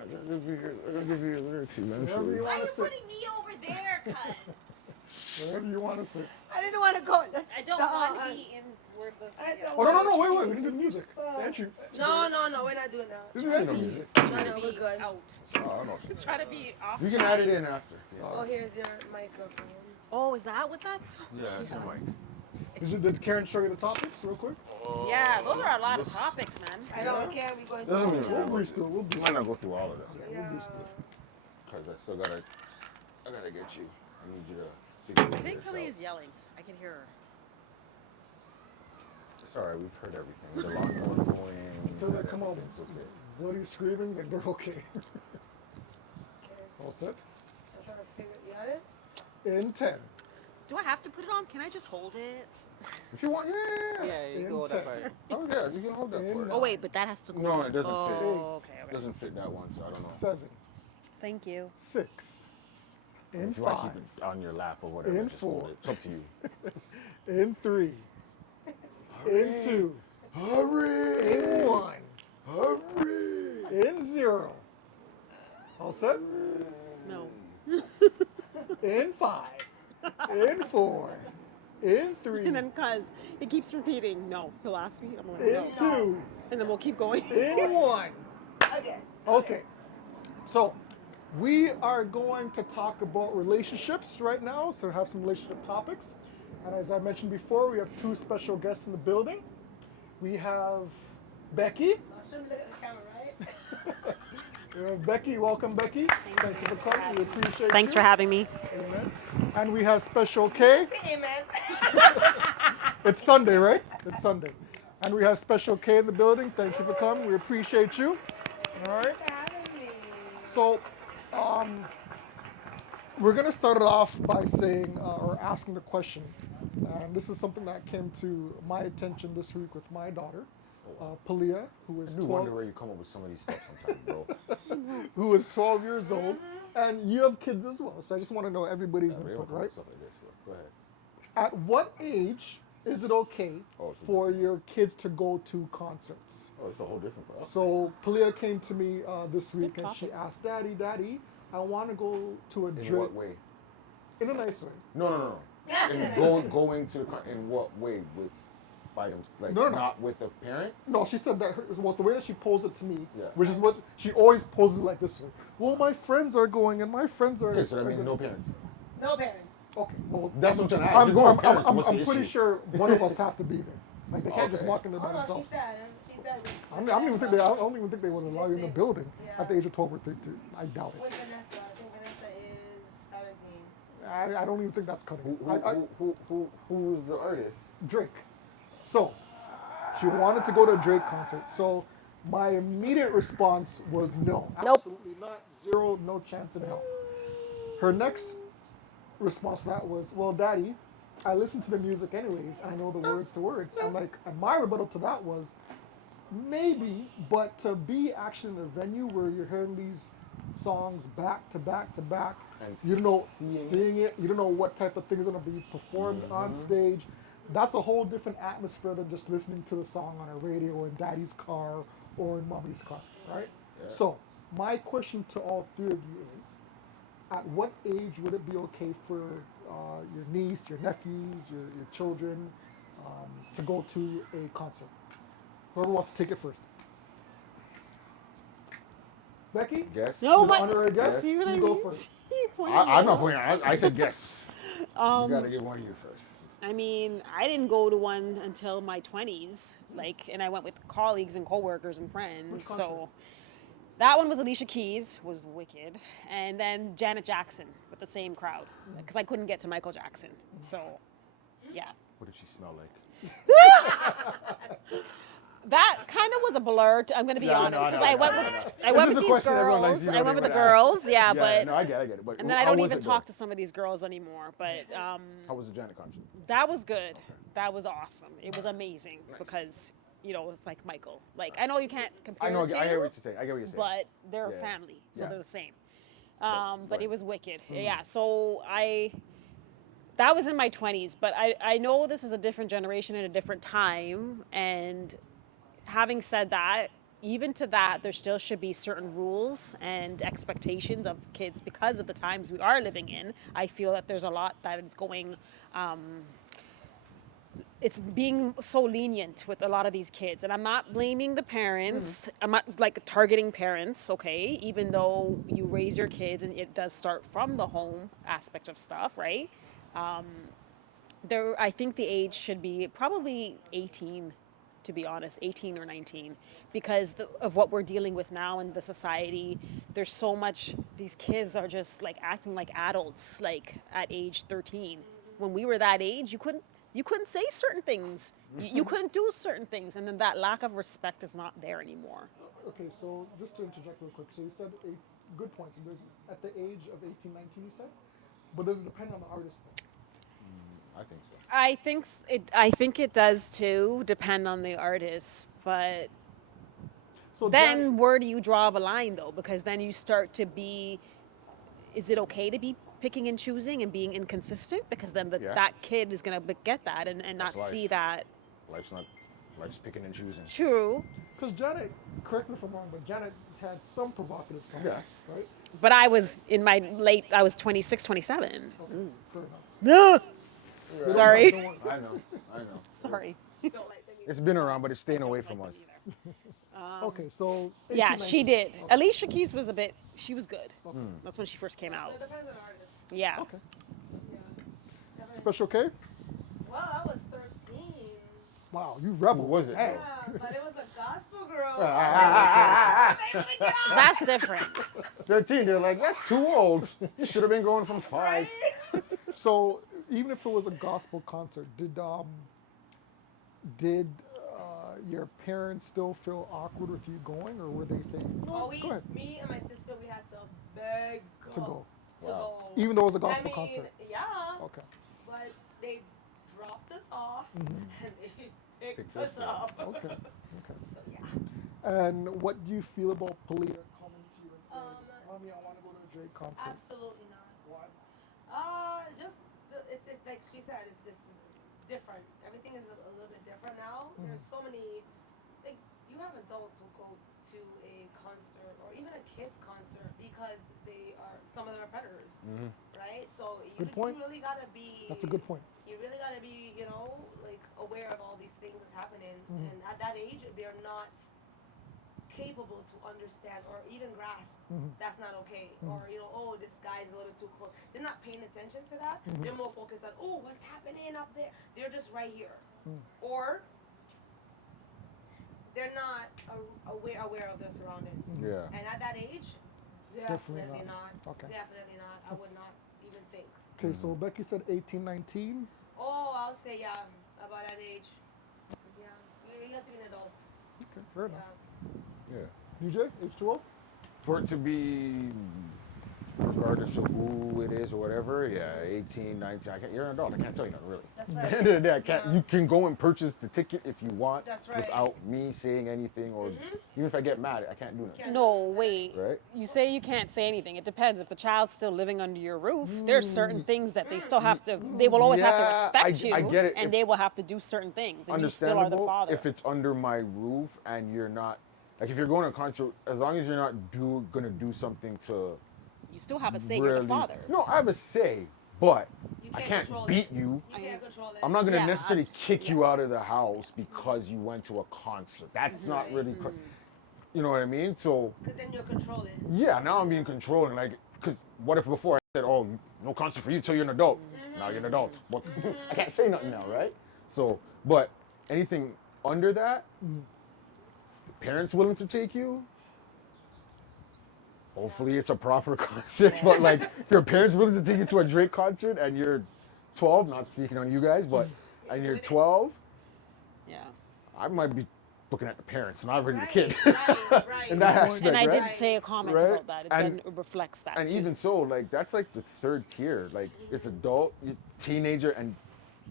I gotta give you your lyrics Wherever you eventually. Why want are to you sit. putting me over there, cuz? Wherever you want to sit. I didn't want to go. I don't want to be in where the. I don't Oh no! Wait! We didn't do the music. Uh, The entry. No, we're not doing that. This is the entry music. No, we're good. Out. Oh, I don't know. Try to be off. You can add it in after. Oh, here's your microphone. Oh, is that what that's? Yeah, that's your mic. Did Karen show you the topics real quick? Yeah, those are a lot of topics, man. I don't care. We're going Doesn't mean We'll breeze through it. We'll You breeze might not go through all of them. through it. We'll breeze through it. Because I gotta get you. I need you to figure I it think out. Kelly is yelling. I can hear her. It's alright, we've heard everything. There's a lot more going. Until they come out It's okay. bloody screaming, and they're okay. All set? I'm trying to figure it. You got it? In 10. Do I have to put it on? Can I just hold it? If you want, yeah. Yeah, you In can go with that 10. part. Oh yeah, you can hold that In part. Oh wait, but that has to go. No, it doesn't fit. Oh, okay, It okay. doesn't fit that one, so I don't know. 7. Thank you. 6. In If you want to 5. keep it on your lap or whatever, In just hold 4. it. It's up to you. In 3. In 2. Hurry! In 1. Hurry! In 0. All set? No. In 5. In 4. In 3. And then cuz it keeps repeating, no, he'll ask me, I'm like, in no. 2. And then we'll keep going. In 1. Again. Okay. So we are going to talk about relationships right now. So we have some relationship topics. And as I mentioned before, we have 2 special guests in the building. We have Becky. I shouldn't look at the camera, right? We have Becky. Welcome, Becky. Thank you for coming. We appreciate Thanks you. for having me. Amen. And we have Special K. Say amen. It's Sunday, right? It's Sunday. And we have Special K in the building. Thank you for coming. We appreciate you. All right. Thanks for having me. So, we're going to start it off by saying or asking the question. And this is something that came to my attention this week with my daughter, Palia, who is I do 12. wonder where you come up with some of these stuff sometimes, bro. Who is 12 years old, and you have kids as well. So I just want to know everybody's Yeah, input, come up right? with stuff like this. Go ahead. At what age is it okay Oh, it's a for your kids to go to concerts? Oh, it's a whole different problem. So Palia came to me this week Good and she topics. asked, Daddy, I want to go to a In Drake. what way? In a nice way. No. In going to the in what way with by them? Like No. not with a parent? No, she said that was the way that she posed it to me, Yeah. which is what she always poses it like this way. Well, my friends are going and my friends are. Okay, so that are means going. no parents. No parents. Okay, well, That's what I'm trying to ask. If you're going with parents, what's the I'm pretty issue? sure one of us have to be there. Like they can't just Okay. walk in there by Hold on, she themselves. said. I don't even think they. I don't even think they would allow you in the building Yeah. at the age of 12 or 13. I doubt With it. Vanessa. I think Vanessa is 17. I don't even think that's cutting. Who's the artist? Drake. So she wanted to go to a Drake concert. So my immediate response was no, absolutely not, zero, no chance in hell. Her next response to that was, well, Daddy, I listen to the music anyways. I know the words to words. I'm like, and my rebuttal to that was, maybe, but to be actually in a venue where you're hearing these songs back to back to back, And you don't know seeing it, you don't know what type of things are going to be performed on stage. That's a whole different atmosphere than just listening to the song on a radio or in Daddy's car or in Mommy's car, right? Yeah. So my question to all 3 of you is, at what age would it be okay for your niece, your nephews, your children to go to a concert? Whoever wants to take it first. Becky? Guess? No, You're the but honorary guest. see what I You go mean? first. You pointed I'm it not out. pointing. I said guess. You gotta give one of you first. I mean, I didn't go to one until my 20s, and I went with colleagues and coworkers and friends. Which concert? So that one was Alicia Keys, was wicked, and then Janet Jackson with the same crowd, because I couldn't get to Michael Jackson. So, yeah, What did she smell like? that kind of was a blur. I'm going to be Yeah, I honest, know, because I I went know, with I know. I went This is with a these question everyone likes, girls. you know, I went with the they wanna ask. girls, yeah, but no, I get it. But and then I how don't was even it, talk though? to some of these girls anymore. But How was the Janet concert? that was good. That was awesome. It was amazing because it's like Michael. Like I know you can't compare. I know. the two, I hear what you're saying. I get what you're saying. but they're a Yeah. family, so Yeah. they're the same. But But it was wicked. Mm. Yeah. So that was in my 20s, but I know this is a different generation and a different time. And having said that, even to that, there still should be certain rules and expectations of kids because of the times we are living in. I feel that there's a lot that is going. It's being so lenient with a lot of these kids, and I'm not blaming the parents. I'm not targeting parents, okay? Even though you raise your kids, and it does start from the home aspect of stuff, right? I think the age should be probably 18, to be honest, 18 or 19, because of what we're dealing with now in the society. There's so much. These kids are just acting like adults, at age 13. When we were that age, you couldn't say certain things. You couldn't do certain things, and then that lack of respect is not there anymore. Okay, so just to interject real quick. So you said a good point. So there's at the age of 18, 19, you said? But does it depend on the artist then? I think so. I think it does too, depend on the artist, but So then where do you draw the line though? Because then you start to be, is it okay to be picking and choosing and being inconsistent? Because then Yeah. that kid is going to get that and not That's life. see that. Life's picking and choosing. True. Because Janet, correct me if I'm wrong, but Janet had some provocative songs, Yeah. right? But I was in my I was 26, 27. Okay, fair enough. No. They Sorry. don't worry. I know. Sorry. Don't like them It's been around, but it's staying away from us. Okay, so Yeah, 18, she 19. did. Okay. Alicia Keys was she was good. Okay. That's when she first came So out. it depends on the artist. Yeah. Okay. Yeah. Definitely. Special K? Well, I was 13. Wow, you rebel. Who was it? Hey. Yeah, but it was a gospel girl. That's different. 13, they're like, that's too old. You should have been going from 5. So even if it was a gospel concert, did your parents still feel awkward with you going, or were they saying, no, Oh, go ahead, me and my sister, we had to beg to go? to Wow. go. Even though it was a I gospel mean, concert? yeah, Okay. but they dropped us off Mm-hmm. and they picked Picked us us up. Okay. Okay. So yeah. And what do you feel about Polita coming to you and saying, Mommy, I want to go to a Drake concert? Absolutely not. Why? It's like she said, it's just different. Everything is a little bit different now. Mm-hmm. There's so many, like, you have adults who go to a concert or even a kid's concert because some of them are predators, right? So Good point. you really gotta be. That's a good point. You really gotta be, like aware of all these things that's happening. Mm-hmm. And at that age, they're not capable to understand or even grasp that's not okay, or oh, this guy's a little too close. They're not paying attention to that. They're more focused on, oh, what's happening up there. They're just right here, or they're not aware of their surroundings. Yeah. And at that age, Definitely definitely not. not. Okay. Definitely not. I would not even think. Okay, so Becky said 18, 19. Oh, I'll say yeah, about that age. Yeah, you have to be an adult. Okay, fair enough. Yeah. DJ, age 12? For it to be, regardless of who it is or whatever, yeah, 18, 19, you're an adult, I can't tell you nothing really. That's At right. the end of the day, I can't, Yeah. you can go and purchase the ticket if you want That's right. without me saying anything, or even if I get mad, I can't do nothing. Can't No, wait. Right? You say you can't say anything. It depends. If the child's still living under your roof, there's certain things that they still have to. They will always have to Yeah, respect you, I get it. and If- they will have to do certain things, and you still are the Understandable father. if it's under my roof and you're not, like if you're going to a concert, as long as you're not gonna do something to You still have a say. really, You're the father. No, I have a say, but You I can't can't control beat it. you. You can't control it. I'm not gonna Yeah, necessarily kick you out of the house because you went to a concert. That's not Right. really, you know what I mean? So Because then you're controlling. yeah, now I'm being controlling. Like, because what if before I said, oh, no concert for you till you're an adult. Now you're an adult. What? I can't say nothing now, right? So, but anything under that, parents willing to take you. Hopefully it's a proper concert, but like if your parents willing to take you to a Drake concert and you're 12, not speaking on you guys, but and you're 12, Yeah. I might be looking at the parents, not really the Right, kid. right. In that Good point. aspect, And I did right? say a comment Right? about that. It And- then reflects that And too. even so, like that's like the third tier. Like it's adult, teenager, and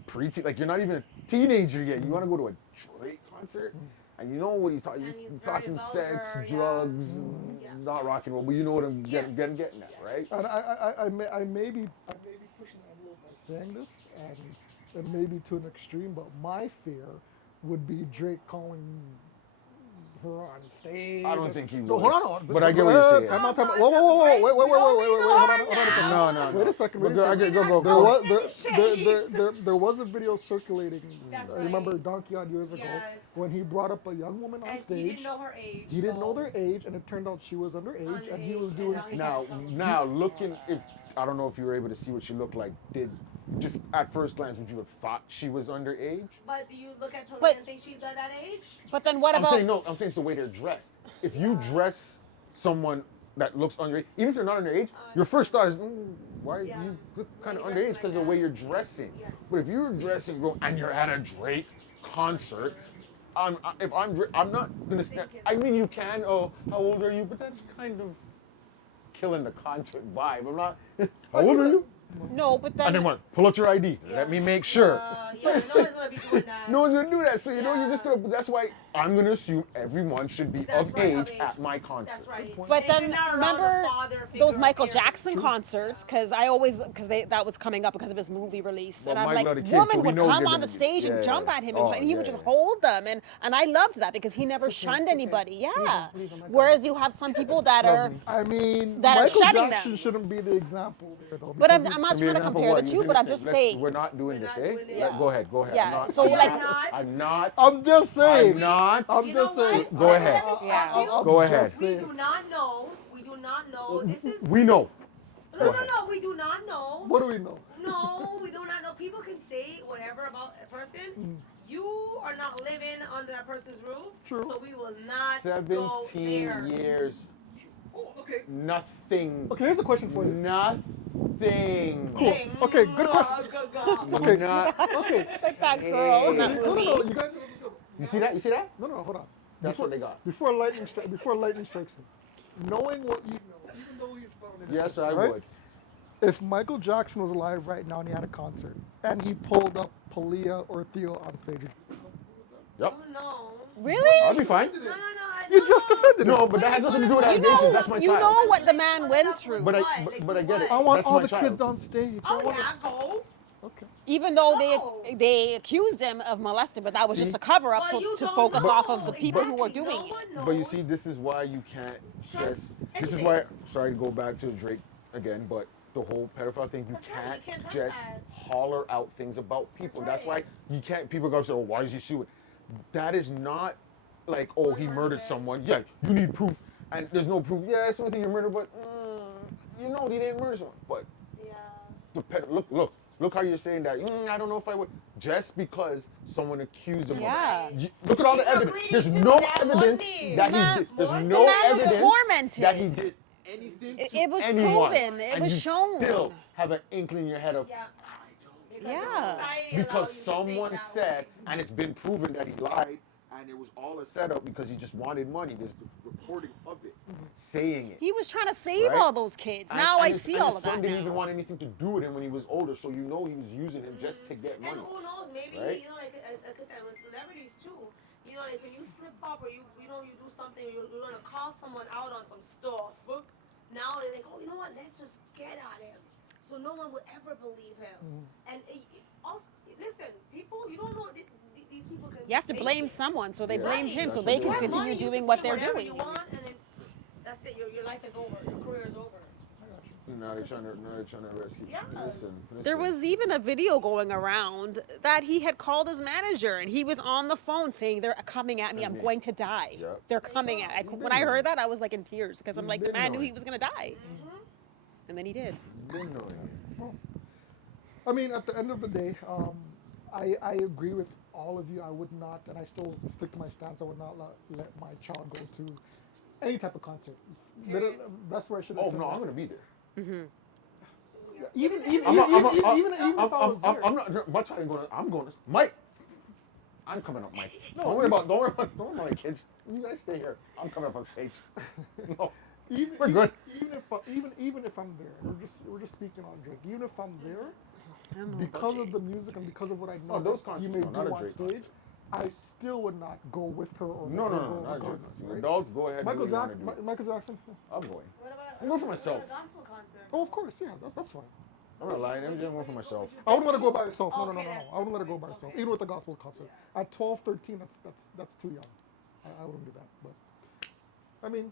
preteen. Like you're not even a teenager yet. You want to go to a Drake concert, and you know what he's talking. And he's He's very talking sex, vulgar, yeah. drugs, Yeah. not rock and roll. But you know what I'm getting at, right? And I may be pushing the envelope by saying this, and maybe to an extreme, but my fear would be Drake calling her on stage. I don't think he No, would. hold on, hold on. But I get what you're saying. Time out, time out. Whoa, whoa, whoa, whoa, wait, hold on a second. No. Wait a second. But Wait a second. go. There was Shades. there was a video circulating. That's I remember right. donkey odd years ago Yes. when he brought up a young woman on And stage. he didn't know her age. He didn't know so- their age, and it turned out she was underage, and he was Underage, doing. and Now, now looking, if I don't know if you were able to see what she looked like. Did just at first glance would you have thought she was underage? But do you look at Polly But- and think she's at that age? But then what I'm about? saying no. I'm saying it's the way they're dressed. If you dress someone that looks underage, even if they're not underage, your first thought is, why Yeah. you look kind of Why you underage dressing because like of the way that? you're dressing. Yes. But if you're dressing girl and you're at a Drake concert, I'm not gonna. Thinking. I mean, you can. Oh, how old are you? But that's kind of killing the concert vibe. I'm not. How old are you? No, but then And then what? Pull out your ID. Let me make sure. Yeah, no one's gonna be doing that. No one's gonna do that. So you know, you're just Yeah. gonna. That's why I'm gonna assume everyone should be That's of right, age at my concert. That's right. But And if then you're not around a remember father figure those or Michael parent, Jackson concerts? Because I always that was coming up because of his movie release, Well, and I'm Michael like, had a kid, women so we would know come they're on gonna the be- stage and yeah. jump at him, Oh, and he would yeah, just yeah. hold them, and I loved that because he never shunned anybody. Yeah. Whereas you have some people that are. I mean, That are Michael shutting Jackson them. shouldn't be the example there, though. But I'm because not Give me trying an to example compare what? the You two, see but I'm this? just Let's- saying. We're not doing We're this, not eh? doing it. Yeah. Go ahead. Yeah, I'm not, so I'm like- not, I'm not. I'm just saying. I'm not. I'm You just know what? saying. Go ahead. Let me Yeah. stop you. I'm Go just ahead. We saying. do not know. We do not know. This is We know. no, no, no. We do not know. What do we know? No, we do not know. People can say whatever about a person. You are not living under that person's roof. True. So we will not go 17 there. years. Oh, okay. Nothing. Okay, here's a question for you. Nothing. Cool. Okay, good question. Okay. Not- Okay. Like that girl in that No, no, movie. no. You guys, let's go. You see that? You see that? No, no, hold on. That's what they got. Before lightning strikes him, knowing what you know, even though he's found innocent, Yes, I right? would. If Michael Jackson was alive right now and he had a concert and he pulled up Palia or Theo on stage, Yep. Oh no. Really? I'll be fine. No, no, no. you just defended him. No, but that has nothing to do with You allegations. know, That's my you child. know what the man went through. But I get it. I want That's all my the child. kids on stage. I Oh want yeah, go. Okay. Even though No. they accused him of molesting, but that was just a cover up Well, you to don't focus know. off of the people who were Exactly. doing No it. one But you knows. see, this is why you can't Trust just. This is anything. why. Sorry to go back to Drake again, but the whole pedophile thing, you That's right, can't you can't trust just that. holler out things about people. That's right. why you can't. People go say, "Oh, why is he suing?" That is not like, "Oh, he murdered someone." Yeah, you need proof, and there's no proof. Yeah, something you murdered, but you know he didn't murder someone. But Yeah. look how you're saying that. I don't know if I would. Just because someone accused him Yeah. of it. Look at all the People evidence. greedy There's too, no that evidence money. that Man- he did. There's The no man was evidence tormented. that he did anything to It was anyone. proven. It And was you shown. still have an inkling in your head of, Yeah. Because the Yeah. society because allows you to think someone that said, way. and it's been proven that he lied, and it was all a setup because he just wanted money. There's the recording of it, saying it. He was trying to save Right? all those kids. And- Now and I his- see and all his of son that didn't now. even want anything to do with him when he was older, so you know he was using him just to get And money. who knows, maybe, Right? you know, like I said, with celebrities too, you know, like when you slip up or you know, you do something, you're going to call someone out on some stuff. Now they're like, oh, you know what, let's just get at him. So no one will ever believe him. And also, listen, people, you don't know, these people can You have to fake blame it. someone, so they Yeah, blamed him, that's so what they they can want. continue Money, you doing can what say they're whatever doing. You want, and then that's it. Your life is over. Your career is over. Now they're trying to rescue. Yes. There was even a video going around that he had called his manager, and he was on the phone saying, "They're coming at me. I'm me. going to die. Yep. They're coming at." You've When been I knowing. heard that, I was like in tears because I'm You've like, the been man knew knowing. he was gonna die, and then he did. Been knowing. I mean, at the end of the day, I agree with all of you. I would not, and I still stick to my stance. I would not let my child go to any type of concert. That's where I should have Oh said no, that. I'm gonna be there. Even I'm if I was there. I'm not. My child ain't going. I'm going. Mike, I'm coming up, Mike. Don't worry about my kids. You guys stay here. I'm coming up on stage. No, Even, we're good. Even if I'm there, we're just speaking on Drake. Even if I'm there, I don't know because about of the music and because of what I know Oh, those that you concerts, may no, not do a on Drake stage, concert. I still would not go with her or No, let her no, go no, not regardless. Drake. Right? Adults, go ahead. Michael do what you Jackson. wanna do. Michael Jackson. I'm going. What about I'm going for myself. a gospel concert? Oh, of course, yeah, that's fine. I'm not lying. I'm just going for myself. I wouldn't let her go by herself. No, no, no, Okay, no, no. that's I wouldn't let her go by herself. Even with the gospel concert. At 12, 13, that's too young. I wouldn't do that. But I mean,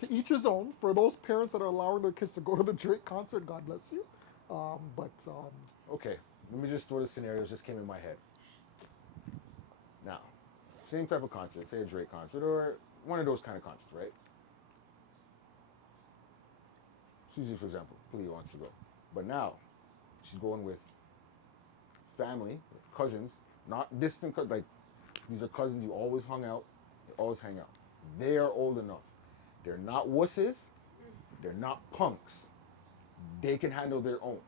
to each his own. For those parents that are allowing their kids to go to the Drake concert, God bless you. Okay, let me just throw the scenarios just came in my head. Now, same type of concert, say a Drake concert or one of those kind of concerts, right? Susie, for example, Cleo wants to go. But now, she's going with family, cousins, not distant cousins, like these are cousins you always hung out, you always hang out. They are old enough. They're not wusses, they're not punks. They can handle their own.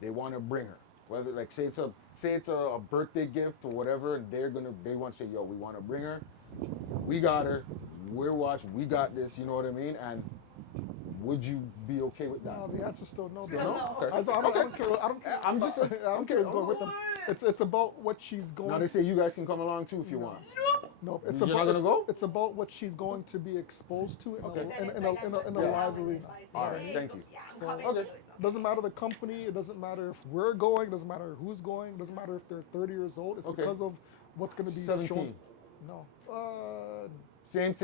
They want to bring her. Whether like say it's a birthday gift or whatever, and they want to say, yo, we want to bring her. We got her. We're watching. We got this. You know what I mean? And Would you be okay with that? No, the answer's still no. Still bro. no. Okay. I don't care. I don't care. I'm just. I don't care who's going with them. It's about what she's going. Now they say you guys can come along too if you want. No, it's You're about not gonna go? It's about what she's going to be exposed to in Okay. a live arena. All right, thank you. Yeah, I'm So- coming Okay. to it. Doesn't matter the company. It doesn't matter if we're going. It doesn't matter who's going. It doesn't matter if they're 30 years old. It's Okay. because of what's going to be 17. shown. No. Same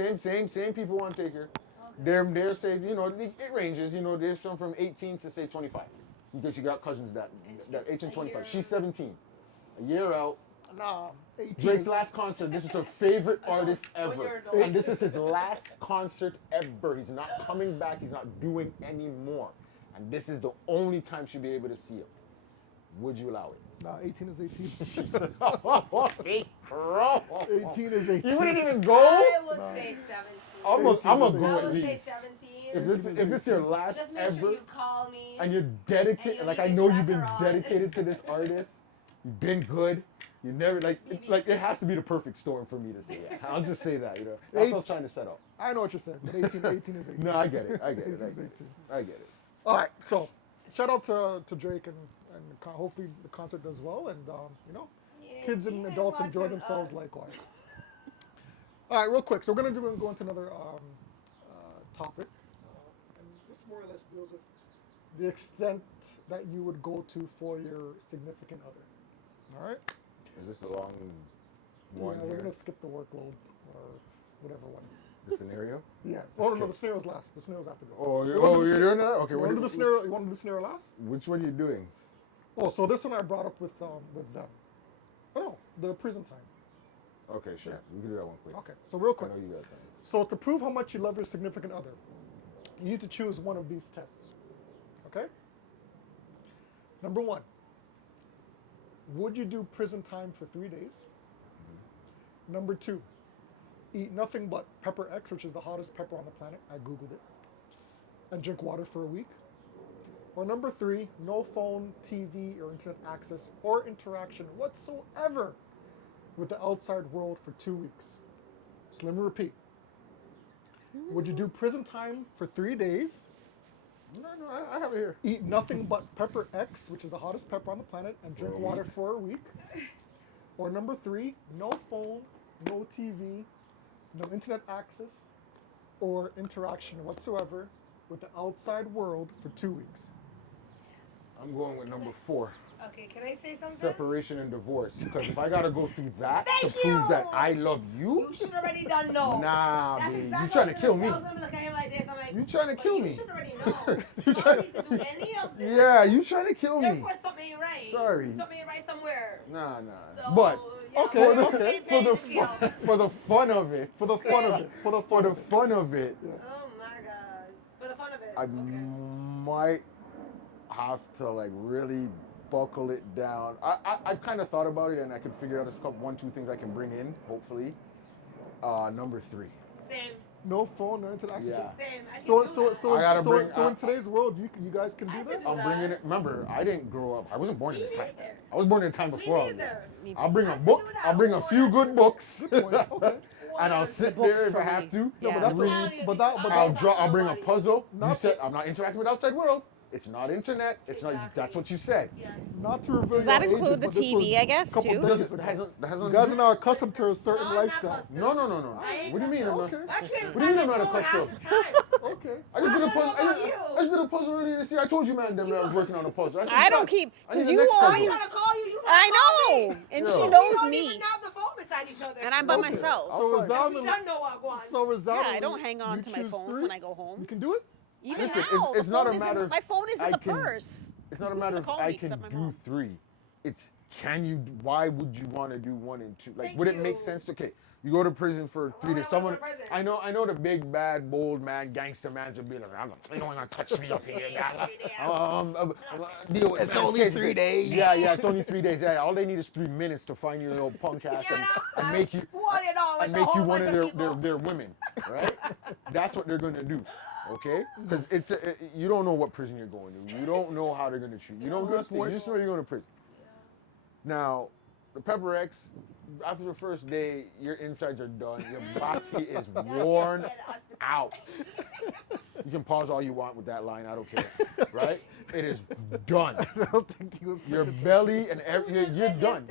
people want to take her. They're saying, you know, it ranges. You know, there's some from 18 to say 25. Because you got cousins that she's 18, a 25. year- She's 17. A year out. Nah. 18. Drake's last concert. This is her favorite artist When ever, you're adult. and this is his last concert ever. He's not coming back. He's not doing any more, and this is the only time she'll be able to see him. Would you allow it? Nah, 18 is 18. She said, "Oh, hey, bro. 18 is 18. You wouldn't even go. I would say 17. I'm a I go would at say least. 17. If it's your last Just make ever, sure you call me. and you're And dedicated, you like leave I the know you've been tracker on. dedicated to this artist. You've been good. You never like it has to be the perfect storm for me to say that. I'll just say that, you know. That's what I was trying to set up. I know what you're saying, but 18 is 18. No, I get it. 18 is 18. I get it. All right, so shout out to Drake and hopefully the concert does well, and you know, Yeah, kids and you ain't adults enjoy watching themselves us. likewise. All right, real quick. So we're gonna go into another topic, and this more or less deals with the extent that you would go to for your significant other. All right. Is this the long one Yeah, we're here? gonna skip the workload or whatever one. The scenario? Yeah. Oh no, the scenaro's last. The scenaro's after this. Oh, You wanna do you're doing that? Okay. You want to do the scenario? You want to do the scenario last? Which one are you doing? Oh, so this one I brought up with them. Oh, the prison time. Okay, sure. Yeah. We can do that one quick. Okay, so real I quick. know you guys. Can. So to prove how much you love your significant other, you need to choose one of these tests. Okay? Number one, would you do prison time for 3 days? Number two, eat nothing but pepper X, which is the hottest pepper on the planet. I Googled it. And drink water for a week. Or number three, no phone, TV, or internet access or interaction whatsoever with the outside world for 2 weeks. So let me repeat. Would you do prison time for 3 days, No, I have it here. eat nothing but pepper X, which is the hottest pepper on the planet, and drink For a water week. for a week? Or number three, no phone, no TV, no internet access or interaction whatsoever with the outside world for 2 weeks? I'm going with number 4. Okay, can I say something? Separation and divorce. Because if I gotta go through that to Thank prove that you. I love you, You should already done know. nah, That's babe. exactly You trying to what kill I me. was gonna look at him like this. I'm like, You trying to "But kill you me." should already know. You I trying- don't need to do any of this. Yeah, you trying to kill me. Therefore, something ain't right. Sorry. Something ain't right somewhere. Nah. So, But yeah, okay, we're on the okay. same for page, the Theo. for the fun of it, For the fun of it. For the for fun the of it. fun of it, Yeah. Oh my God. For the fun of it. I Okay. might have to like really buckle it down. I've kind of thought about it, and I can figure out a couple, 1, 2 things I can bring in. Hopefully, number 3. Same. No phone, no internet access. Yeah. Same. I can So, do so, that. so, I gotta so, bring- so in today's world, you guys can I do can that? do I'm that. bringing it. Remember, I didn't grow up. I wasn't born in Me this time. neither. I was born in a time Me before all of neither. that. I'll bring a I can book. do that. I'll bring a Oh, few yeah. good books, Point. Okay. and I'll Word. sit The books there if for I have me. to. No, Yeah. but that's Read. what, but that, but I'll that, draw. I'll bring a Somebody. puzzle. You Not said to- I'm not interacting with outside world. It's not internet. It's not. Exactly. That's what you said. Yes. not to reveal Does that your include ages, the but this was TV, I guess, a couple too? decades Doesn't, ago. that has You nothing guys to are do. now accustomed to a certain No, I'm not lifestyle. accustomed. No. I ain't What do you mean? I'm not? Okay. My kid What do you mean I'm not phone accustomed? half the time. Okay. I just did a I don't know puzzle. about you. I just did a puzzle earlier this year. I told you, man, that I was working on a puzzle. said, I don't "God, keep, I need because the you next puzzle." I'm always, trying to call you. You I gotta call know, me. and Yeah. she We We knows don't me, even have the phone beside each other. and I'm by Okay. myself. So We resoundingly, don't know our one. so Yeah, resoundingly, I don't hang on you to my choose phone 3? when I go home. You can do it? Even Listen, now, it's the not phone a is matter in, of my phone is in I the can- purse. It's not a Who's matter gonna of call I me except can my do mom? 3. It's can you? Why would you want to do 1 and 2? Like, Thank would it make you. sense? Okay, you go to prison for 3 would days. I wanna Someone, go to prison? I know the big bad bold man, gangster man would be like, you don't want to touch me up here. Deal with It's man's only case. 3 days. Yeah, it's only 3 days. Yeah, all they need is 3 minutes to find you little punk ass You know, and make you who are you now with and the make you whole one bunch of people? their women, right? That's what they're gonna do, okay? Because you don't know what prison you're going to. You don't know how they're gonna treat you. You don't Good know. You point. just know you're going to prison. Now, the Pepper X, after the first day, your insides are done. Your body is worn out. You can pause all you want with that line. I don't care. Right? It is done. I don't think he was. Your paying belly and you're done.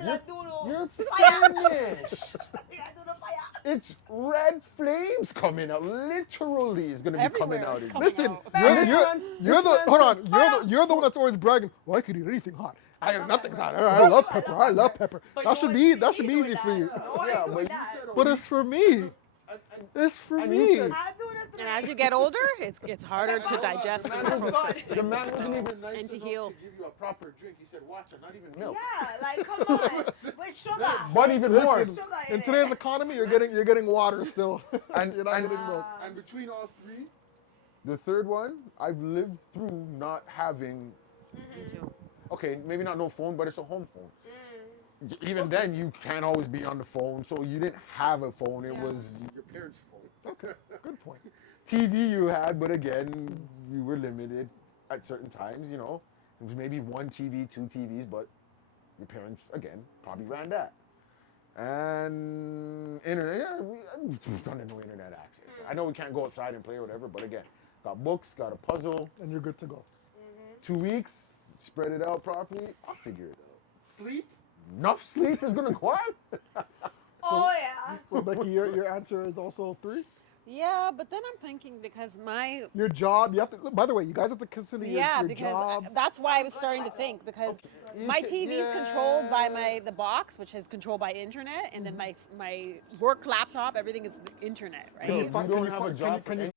You're Fire. finished. Yeah, do the fire. It's red flames coming out. Literally, is going to be coming Everywhere out. it's of coming you. Listen, out. you're This the man hold said on. fire. You're the one that's always bragging. Well, I could eat anything hot. I have nothing's hot. I love pepper. I love pepper. But That you should always be see me easy doing for that. you. No, I Yeah, ain't but doing you that. said, But it's for me. It's for and me. you said- I do the And as you get older, it's harder to digest The and man wasn't- process the things. man wasn't so- even nice and to enough heal. to give you a proper drink. He said water, not even milk. Yeah, like come on. With sugar. But even more. Listen, Sugar in in it. today's economy, you're getting water still. And- You're not and- getting milk. And between all three, the third one, I've lived through not having, Me too. okay, maybe not no phone, but it's a home phone. Even then, you can't always be on the phone, so you didn't have a phone. It was your parents' phone. Okay, good point. TV you had, but again, you were limited at certain times, you know. It was maybe one TV, two TVs, but your parents, again, probably ran that. And internet, yeah, we don't no internet access. I know we can't go outside and play or whatever, but again, got books, got a puzzle, And you're good to go. 2 weeks, spread it out properly, I'll figure it out. Sleep, enough sleep is gonna go out. Oh yeah. So Becky, your answer is also 3. Yeah, but then I'm thinking because my Your job, you have to. By the way, you guys have to consider your because job. that's why I was starting to think because my TV is controlled by the box, which is controlled by internet, and then my work laptop, everything is the internet, right? Can you Can don't you have a find- job can for you- any-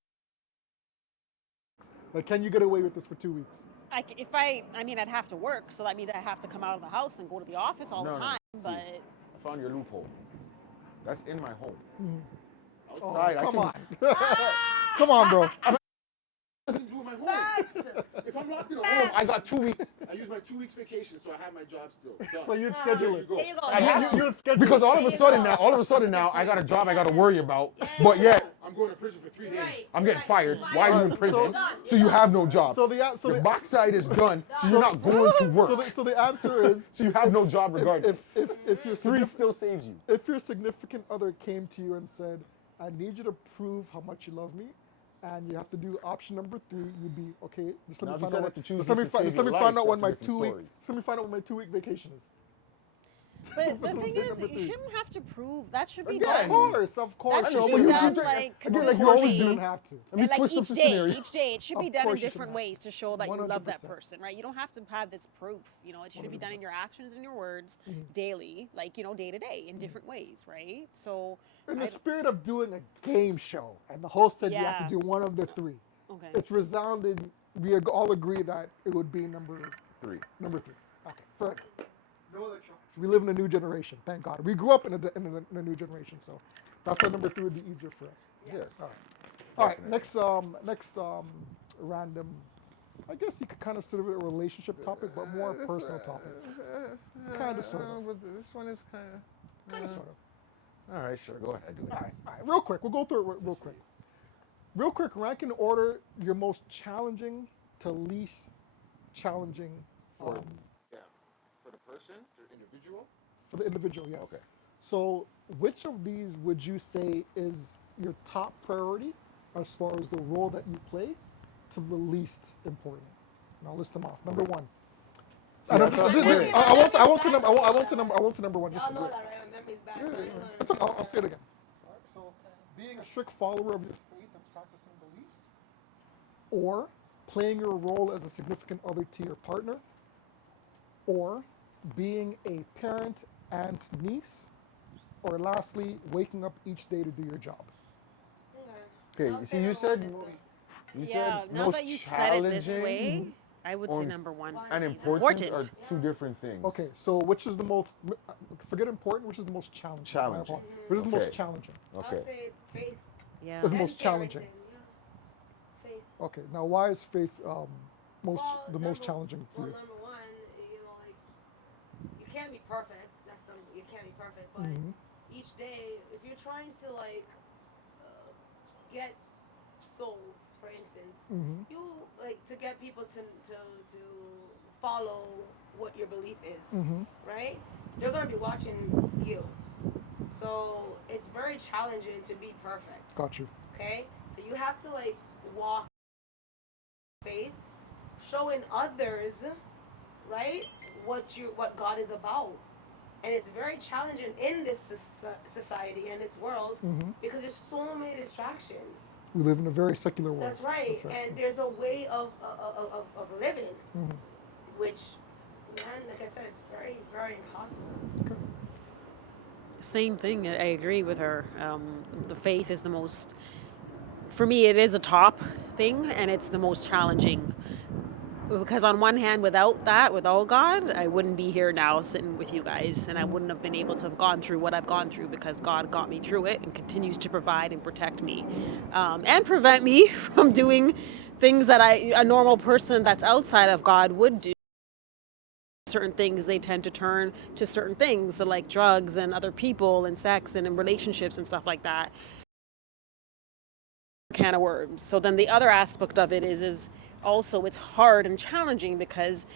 Like, can you get away with this for 2 weeks? I mean, I'd have to work, so that means I have to come out of the house and go to the office all the No, time. see. But I found your loophole. That's in my home. Oh, Outside, come I on. can. Come on, bro. Nothing to do with my home. Facts. If I'm locked in a home, I got 2 weeks. I use my 2 weeks vacation, so I have my job still. Done. So you'd schedule There it. you go. There you go. I have to. You would schedule Because it. all of a sudden now, I got a job I got to worry about. But yet, I'm going to prison for 3 days. Right, I'm getting right. fired. Why are you in So- prison? Done. So you have no job. So the Your backside is done, so you're not going to work. So the answer is So you have no job regardless. if your 3 significant, still saves you. if your significant other came to you and said, "I need you to prove how much you love me," and you have to do option number 3, you'd be okay. Just let Now, me if you find said out. that to choose Just let me just to save just let me your find life, out when my that's a different 2 week. story. Just let me find out when my 2 week vacation is. But the This thing is is, number you 3. shouldn't have to prove. That should be Again. done. Of course. That I know, should but be you done do- like again, like you always You do. don't have to. Let me like twist up each the day, scenario. each day, it should be Of done course in you shouldn't different have ways to show that you love that 100%. person, right? You don't have to have this proof. You know, it should be done in your actions and your words Mm-hmm. daily, like day to day, in different ways, right? So, In the I- spirit of doing a game show, and the host said you have Yeah. to do one of the 3. okay. It's resounded. We all agree that it would be number 3. 3. Okay, fair enough. No other choice. We live in a new generation. Thank God. We grew up in a new generation, so that's why number 3 would be easier for us. Yes. All right. Next random. I guess you could kind of consider it a relationship topic, but more a personal topic. Kind of, sort of. But this one is kind of. Kind of, sort of. All right, sure. Go ahead. Do it. All right. Real quick. We'll go through it real quick. Real quick. Rank in order your most challenging to least challenging For the person, the individual. for the individual. Yes. Okay. So, which of these would you say is your top priority as far as the role that you play to the least important? And I'll list them off. Number 1. I won't say number 1. Just Y'all know that, right? My memory's bad. So you know It's okay. I'll say it again. All right, so, being a strict follower of your faith and practicing beliefs, or playing your role as a significant other to your partner, or being a parent, aunt, niece, or lastly, waking up each day to do your job. Okay. I'll You say see, you number said. one is You Yeah, said now most that you said it this challenging way, I would say or- number 1. and is important are 2 different things. Okay, so which is the most, forget important, which is the most challenging? My Challenging. apologies. Which is the most Okay. challenging? I'll Okay. say faith. Yeah. It's the and most challenging. parenting, yeah. Faith. Okay, now why is faith Well, the most number- challenging for well, you? number 1, like you can't be perfect. You can't be perfect, but Mhm. each day, if you're trying to get souls, for instance, Mhm. you like to get people to follow what your belief is, Mhm. right? They're gonna be watching you, so it's very challenging to be perfect. Got you. Okay, so you have to walk showing others, right, what God is about. And it's very challenging in this society and this world because there's so many distractions. We live in a very secular world. That's right. And there's a way of living, which, man, like I said, it's very, very impossible. Same thing. I agree with her. The faith is the most, for me, it is a top thing, and it's the most challenging. Because on one hand, without God, I wouldn't be here now sitting with you guys, and I wouldn't have been able to have gone through what I've gone through because God got me through it and continues to provide and protect me, and prevent me from doing things that a normal person that's outside of God would do. Certain things, they tend to turn to certain things, like drugs and other people and sex and in relationships and stuff like that. Can of worms. So then the other aspect of it is also it's hard and challenging because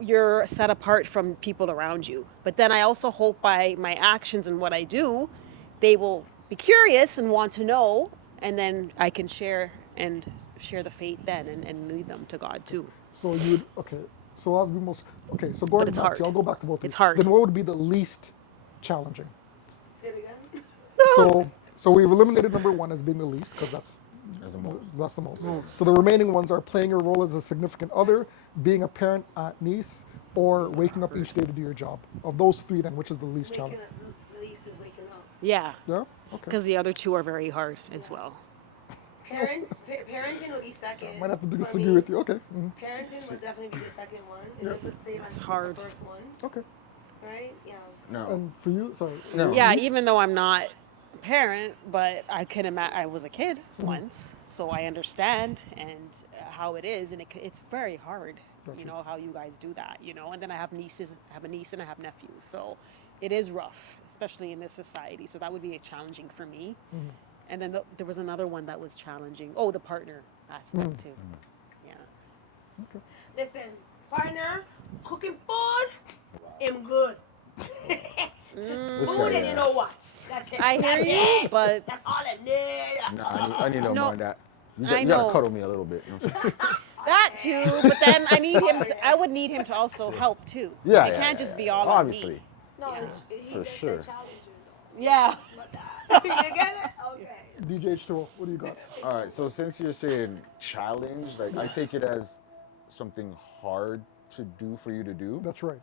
you're set apart from people around you. But then I also hope by my actions and what I do, they will be curious and want to know, and then I can share the faith then and lead them to God too. So you would, okay. So that would be most, okay. So going it's back hard. to, I'll go back to both of you. It's hard. Then what would be the least challenging? Say it again. So we've eliminated number one as being the least because that's the most. So the remaining ones are playing your role as a significant other, being a parent, aunt, niece, or waking up each day to do your job. Of those three, then which is the least challenging? Least is waking up. Yeah. Yeah. Okay. Because the other two are very hard as well. Parenting would be second. I might have to for disagree me. with you. Okay. Parenting would definitely be the second one. Yeah. Just to stay on It's hard. the first one, Okay. right? Yeah. No. And for you, sorry. No. Yeah, even though I'm not a parent, but I can imagine I was a kid once, so I understand and how it is, and it's very hard. Gotcha. You know how you guys do that, and then I have nieces, I have a niece and I have nephews, so it is rough, especially in this society. So that would be challenging for me. And then there was another one that was challenging. Oh, the partner aspect too. Yeah. Listen, partner, cooking food, I'm good. Food and you know what? That's it. I hear That's you, it. but That's all I need. Nah, I need a little No, more than that. You I gotta know. cuddle me a little bit. You know what I'm saying? that too. But then I would need him to also help too. Yeah, It yeah, can't yeah, just be yeah. all Obviously. on me. No, Yeah. he For just sure. said challenging though. Yeah. You get it? Okay. DJ H2O, what do you got? All right. So since you're saying challenge, like I take it as something hard to do for you to do. That's right.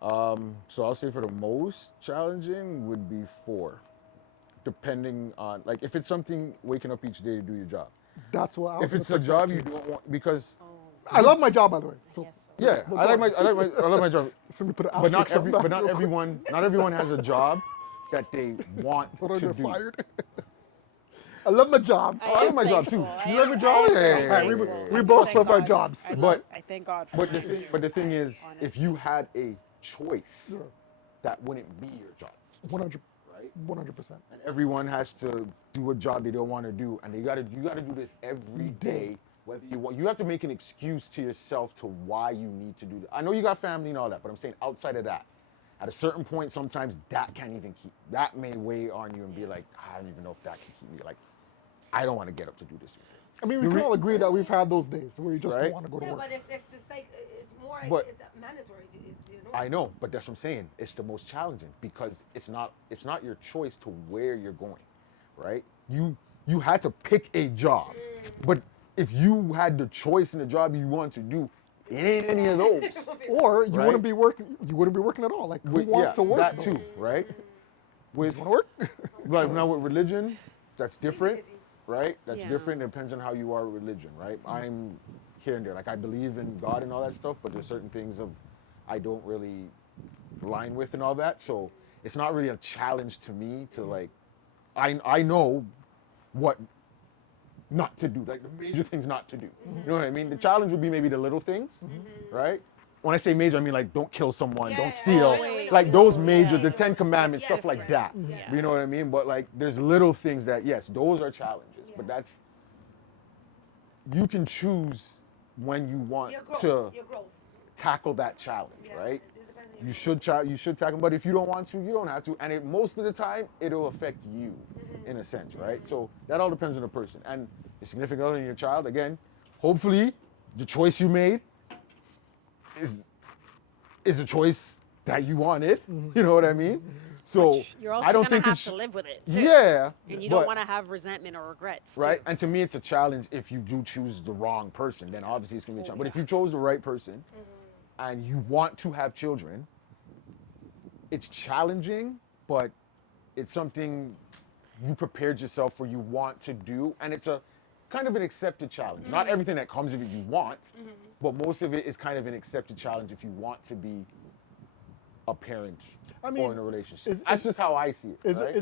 So I'll say for the most challenging would be 4, depending on like if it's something waking up each day to do your job. That's what I was If it's gonna a pick job that you too. don't want because I love my job, by the way. So Yes. yeah, I like my job. somebody put an But not asterisk on that real quick. not everyone has a job that they want So don't to get do. fired. I love my job. I love my job too. You love your job? Yeah, we both love our jobs. But- I thank God for But that. the thing is, Honest. if you had a choice, Yeah. that wouldn't be your job, 100, right? 100%. And everyone has to do a job they don't want to do, and you gotta do this every day. Whether you have to make an excuse to yourself to why you need to do that. I know you got family and all that, but I'm saying outside of that, at a certain point, sometimes that can't even that may weigh on you and be like, I don't even know if that can keep me. Like, I don't want to get up to do this. I mean, we can all agree that we've had those days where you just Right? don't want to go to Yeah, work. but it's like it's more But- it's mandatory. I know, but that's what I'm saying. It's the most challenging because it's not your choice to where you're going, right? You had to pick a job, but if you had the choice in the job you want to do, it ain't any of those. Or you Right? wouldn't be working. You wouldn't be working at all. Like who wants to work? That though? too, right? With You want to work? like now with religion, that's different, right? That's Yeah. different. It depends on how you are with religion, right? I'm here and there. Like I believe in God and all that stuff, but there's certain things I don't really align with and all that. So it's not really a challenge to me to like I know what not to do, like the major things not to do. You know what I mean? The challenge would be maybe the little things, right? When I say major, I mean like don't kill someone, don't steal, like those major, the 10 Commandments, stuff like that. Yeah. You know what I mean? But like there's little things that yes, those are challenges, but that's you can choose when you want Your growth. to Your growth. tackle that challenge, Yeah, right? it depends on You should tackle, but if you don't want to, you don't have to. And most of the time, it'll affect you, in a sense, right? So that all depends on the person and your significant other and your child. Again, hopefully, the choice you made is a choice that you wanted. You know what I mean? So Which you're I also don't gonna think have it's to live with it too. yeah, And you but, don't want to have resentment or regrets right. too. And to me, it's a challenge if you do choose the wrong person. Then obviously it's gonna be a challenge. But if you chose the right person and you want to have children, it's challenging, but it's something you prepared yourself for, you want to do, and it's a kind of an accepted challenge. Not everything that comes of it you want, but most of it is kind of an accepted challenge if you want to be a parent I mean, or in a relationship. is- That's is- just how I see it. Is right?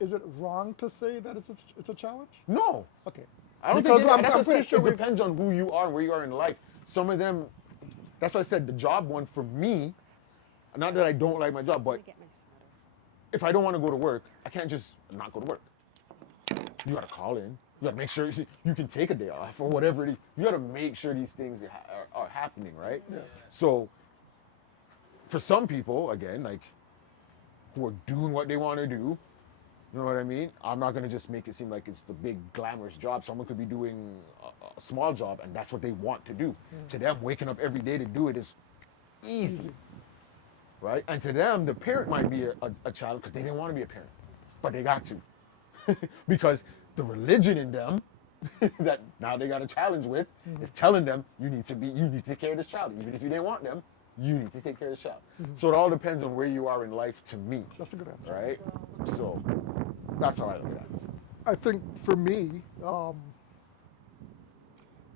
is it wrong to say that it's a challenge? No. Okay. I don't Because think I'm that's what I pretty said. sure It we've- depends on who you are and where you are in life. Some of them, that's why I said the job one for me, not that I don't like my job, Let but me get my sweater. if I don't want to go to work, I can't just not go to work. You got to call in. You got to make sure you can take a day off or whatever it is. You got to make sure these things are happening, right? Yeah. So for some people, again, like who are doing what they want to do, you know what I mean? I'm not going to just make it seem like it's the big glamorous job. Someone could be doing a small job and that's what they want to do. To them, waking up every day to do it is easy. Right? And to them, the parent might be a child because they didn't want to be a parent, but they got to. Because the religion in them that now they got a challenge with is telling them you need to take care of this child. Even if you didn't want them, you need to take care of this child. So it all depends on where you are in life to me. That's a good answer. Right? So that's how I look at it. I think for me, I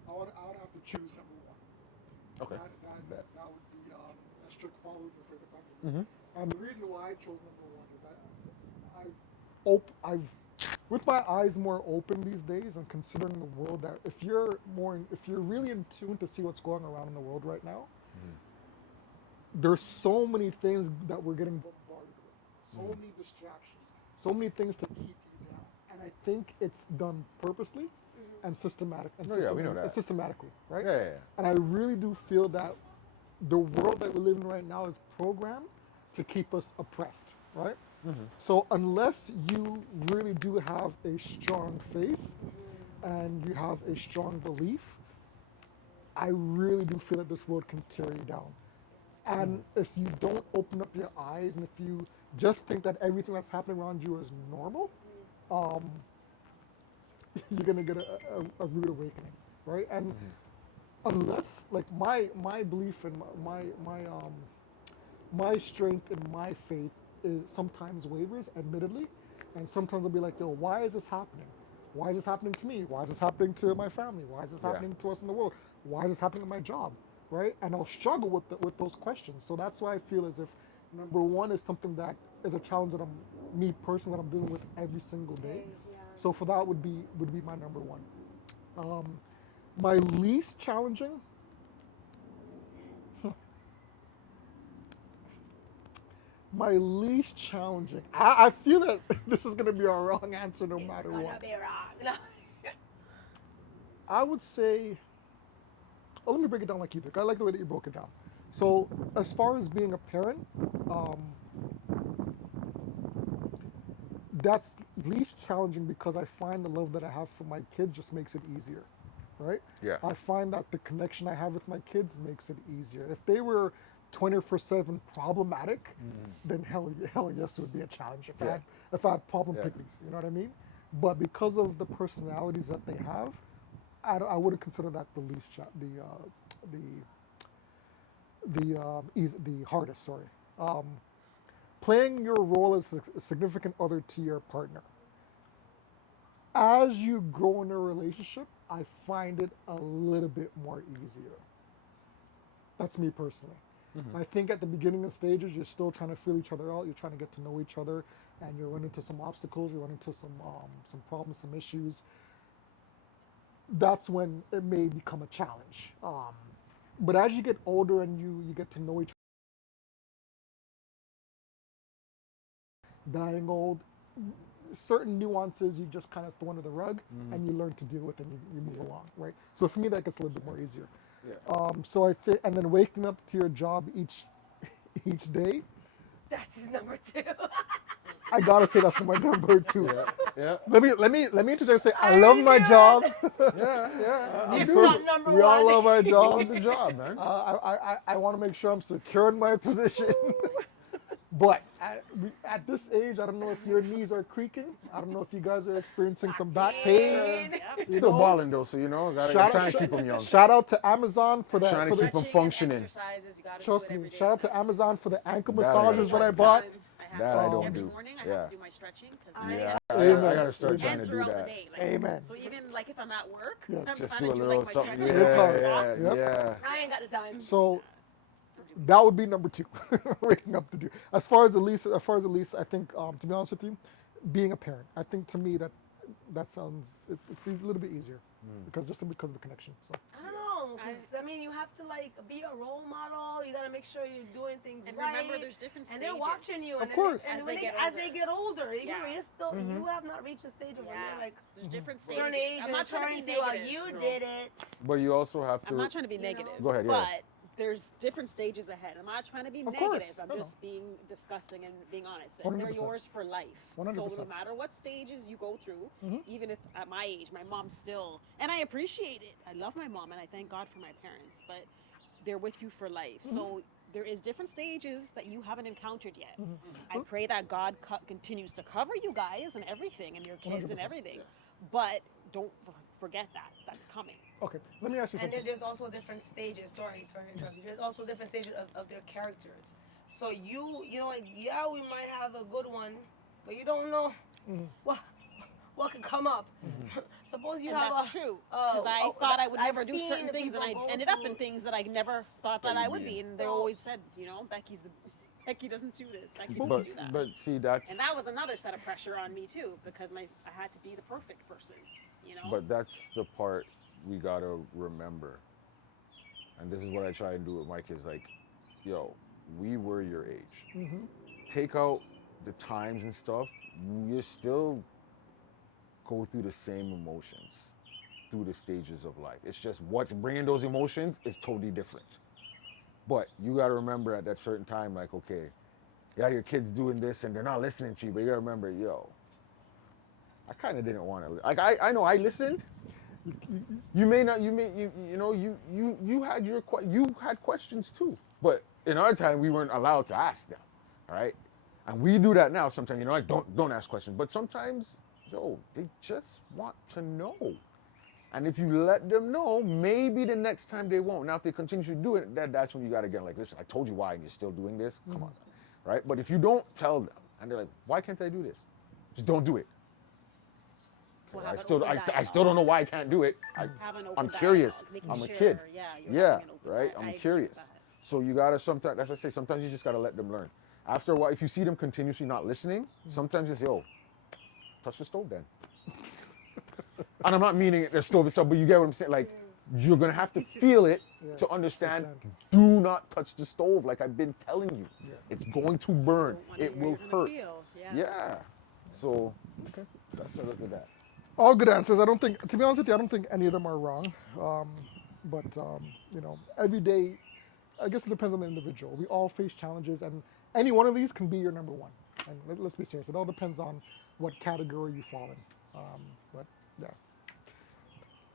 would have to choose number one. Okay. That would be a strict follower for the president. And the reason why I chose number one is that I've with my eyes more open these days and considering the world that if you're really in tune to see what's going around in the world right now, there's so many things that we're getting bombarded with, so many distractions, so many things to keep you down, and I think it's done purposely and systematic. And Oh, yeah, we know that. systematically, right? Yeah. And I really do feel that the world that we live in right now is programmed to keep us oppressed, right? So unless you really do have a strong faith and you have a strong belief, I really do feel that this world can tear you down. And if you don't open up your eyes and if you just think that everything that's happening around you is normal, you're gonna get a rude awakening, right? And unless, like, my belief and my strength and my faith is sometimes wavers, admittedly, and sometimes I'll be like, yo, why is this happening? Why is this happening to me? Why is this happening to my family? Why is this happening to us in the world? Why is this happening in my job? Right? And I'll struggle with those questions. So that's why I feel as if number one is something that is a challenge that me personally, that I'm dealing with every single day. Yeah. So for that would be my number one. My least challenging. My least challenging. I feel that this is gonna be a wrong answer no matter It's gonna what. be wrong. I would say. Oh, let me break it down like you did. I like the way that you broke it down. So as far as being a parent, that's least challenging because I find the love that I have for my kids just makes it easier, right? Yeah. I find that the connection I have with my kids makes it easier. If they were 24/7 problematic, then hell yes, it would be a challenge if I had problem picnics. You know what I mean? But because of the personalities that they have, I wouldn't consider that the least the hardest. Sorry. Playing your role as a significant other to your partner. As you grow in a relationship, I find it a little bit more easier. That's me personally. I think at the beginning of stages, you're still trying to feel each other out. You're trying to get to know each other, and you run into some obstacles. You run into some problems, some issues. That's when it may become a challenge. But as you get older and you get to know each other, dying old, certain nuances you just kind of throw under the rug and you learn to deal with and you move along, right? So for me, that gets a little bit more easier. Yeah. So I think, and then waking up to your job each day, That's his number two. I gotta say that's my number two. Yeah. Let me interject and say I love my job. Yeah. If You not do. number We all one. love our You love jobs. the job, man. I want to make sure I'm secure in my position. But at this age, I don't know if your knees are creaking. I don't know if you guys are experiencing some back pain. You Still know? balling though, so I'm trying to keep them young. Shout out to Amazon for that. Trying to keep them Stretching and functioning. exercises, you gotta do Trust it me. every day. Shout out to Amazon for the ankle That I gotta massages that try. I bought. I have That to I don't every do. morning. I Yeah. have to do my stretching because Yeah, I Amen. gotta start trying and to do throughout that. the day. Like, Amen. So even like if I'm at work, Yes. I'm Just trying do a to do little like my something. stretching. It's hard. Yeah. I ain't got the time. So that would be number two. Waking up to do. As far as the least, I think to be honest with you, being a parent, I think to me that sounds it's a little bit easier because of the connection. So I don't know, 'cause, I mean, you have to like be a role model. You gotta make sure you're doing things And right. remember, there's different and stages. they're watching you. Of And then course. and As when they get as they older. get older, you Yeah. you're still you have not reached the stage of when Yeah. they're like There's different stages. certain age I'm not and trying to be turning to, well, negative. you girl. did it. But you also have to. I'm not trying to be You know? negative. Go ahead, yeah. But there's different stages ahead. I'm not trying to be Of negative. course. I'm No, no. just being discussing and being honest. And they're 100%. yours for life. 100%. So no matter what stages you go through, even if at my age, my mom's still, and I appreciate it. I love my mom and I thank God for my parents, but they're with you for life. So there is different stages that you haven't encountered yet. I pray that God continues to cover you guys and everything and your kids and 100%. everything. But don't forget that. That's coming. okay, let me ask you And something. there's also different stages. Sorry to interrupt you. There's also different stages of their characters. So you know, like, yeah, we might have a good one, but you don't know what could come up. Suppose you And have that's a true. Because I thought I would I've never do certain seen things, and I people go ended up through- in things that I never thought that I would be. And they So- always said, you know, Becky doesn't do this. Becky doesn't But do that. but see that's. And that was another set of pressure on me too, because I had to be the perfect person, you know. But that's the part we gotta remember. And this is what I try and do with my kids. Like, yo, we were your age. Take out the times and stuff. You still go through the same emotions through the stages of life. It's just what's bringing those emotions is totally different. But you gotta remember at that certain time, like, okay, yeah, your kid's doing this and they're not listening to you, but you gotta remember, yo, I kind of didn't want to. Like, I know I listened. You may not. You had you had questions too. But in our time, we weren't allowed to ask them, all right? And we do that now. Sometimes, like, don't ask questions. But sometimes, yo, they just want to know. And if you let them know, maybe the next time they won't. Now, if they continue to do it, that's when you got to get like, listen, I told you why, and you're still doing this. Come on, right? But if you don't tell them, and they're like, why can't I do this? Just don't do it. So I have an still open don't know why I can't do it. Have an open I'm curious. dialogue, making I'm a sure, kid. Yeah, you're Yeah, having an open right. dialogue. I I'm agree with curious. that. So you gotta sometimes. That's what I say. Sometimes you just gotta let them learn. After a while, if you see them continuously not listening, sometimes it's touch the stove then. And I'm not meaning the stove itself, but you get what I'm saying. Like, you're gonna have to feel it to understand. Do not touch the stove, like I've been telling you. It's going to burn. Don't wanna It hear will you're gonna hurt. feel. Yeah. So that's how I look at that. All good answers. I don't think, to be honest with you, I don't think any of them are wrong. But every day, I guess it depends on the individual. We all face challenges, and any one of these can be your number one. And let's be serious. It all depends on what category you fall in. But yeah.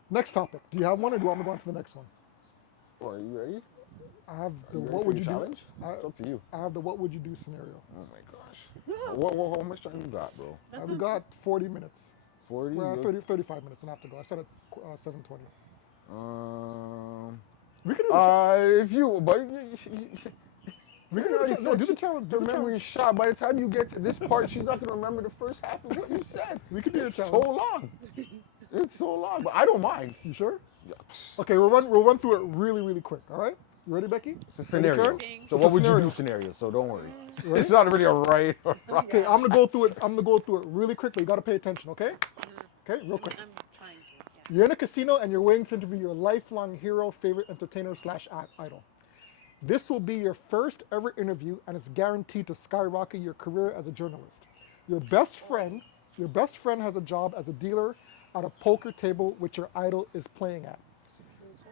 Next topic. Do you have one, or do you want me to go on to the next one? Oh, are you ready? I have the You ready what for would your you challenge? do? It's up to you. I have the what would you do scenario. Oh my gosh. How much time you got, bro? We got 40 minutes. 40? Well, Good. 35 minutes, and I have to go. I started at 7:20. We could do If you, but we could do the no, do the challenge. The Do the memory challenge. is shot. By the time you get to this part, she's not gonna remember the first half of what you said. We could do the It's so challenge. long. It's so long, but I don't mind. You sure? Yeah. Okay, we'll run through it really quick. All right? You ready, Becky? It's a scenario. Karen? So It's what a would you scenario. do scenario? So don't worry. Ready? It's not really a right or wrong. Okay, I'm gonna go through it. I'm gonna go through it really quick, but you gotta pay attention, okay? Okay, real quick. I'm trying to. Yeah. You're in a casino and you're waiting to interview your lifelong hero, favorite entertainer / idol. This will be your first ever interview, and it's guaranteed to skyrocket your career as a journalist. Your best friend has a job as a dealer at a poker table which your idol is playing at.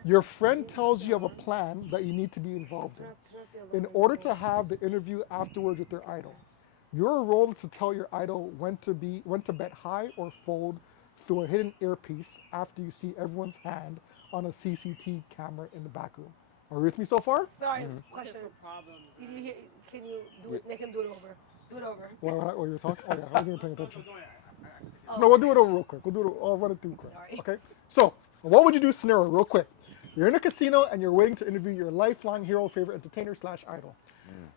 Your friend tells you of a plan that you need to be involved in order to have the interview afterwards with your idol. Your role is to tell your idol when to bet high or fold through a hidden earpiece after you see everyone's hand on a CCTV camera in the back room. Are you with me so far? Sorry, Looking question. for problems. Did you hear? Can you do it? Make him do it over. Do it over. What you were talking? Oh yeah, I wasn't even paying attention. Oh, No, we'll do it over real quick. We'll do it. I'll run it through quick. Sorry. Okay. So, what would you do scenario real quick? You're in a casino and you're waiting to interview your lifelong hero, favorite entertainer / idol.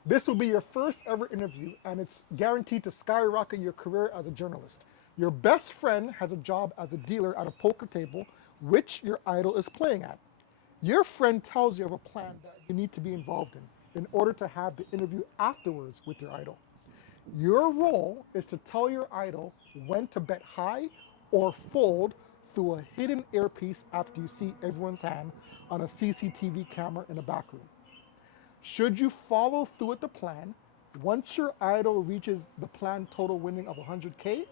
This will be your first ever interview, and it's guaranteed to skyrocket your career as a journalist. Your best friend has a job as a dealer at a poker table, which your idol is playing at. Your friend tells you of a plan that you need to be involved in order to have the interview afterwards with your idol. Your role is to tell your idol when to bet high or fold through a hidden earpiece after you see everyone's hand on a CCTV camera in the back room. Should you follow through with the plan, once your idol reaches the planned total winning of 100K,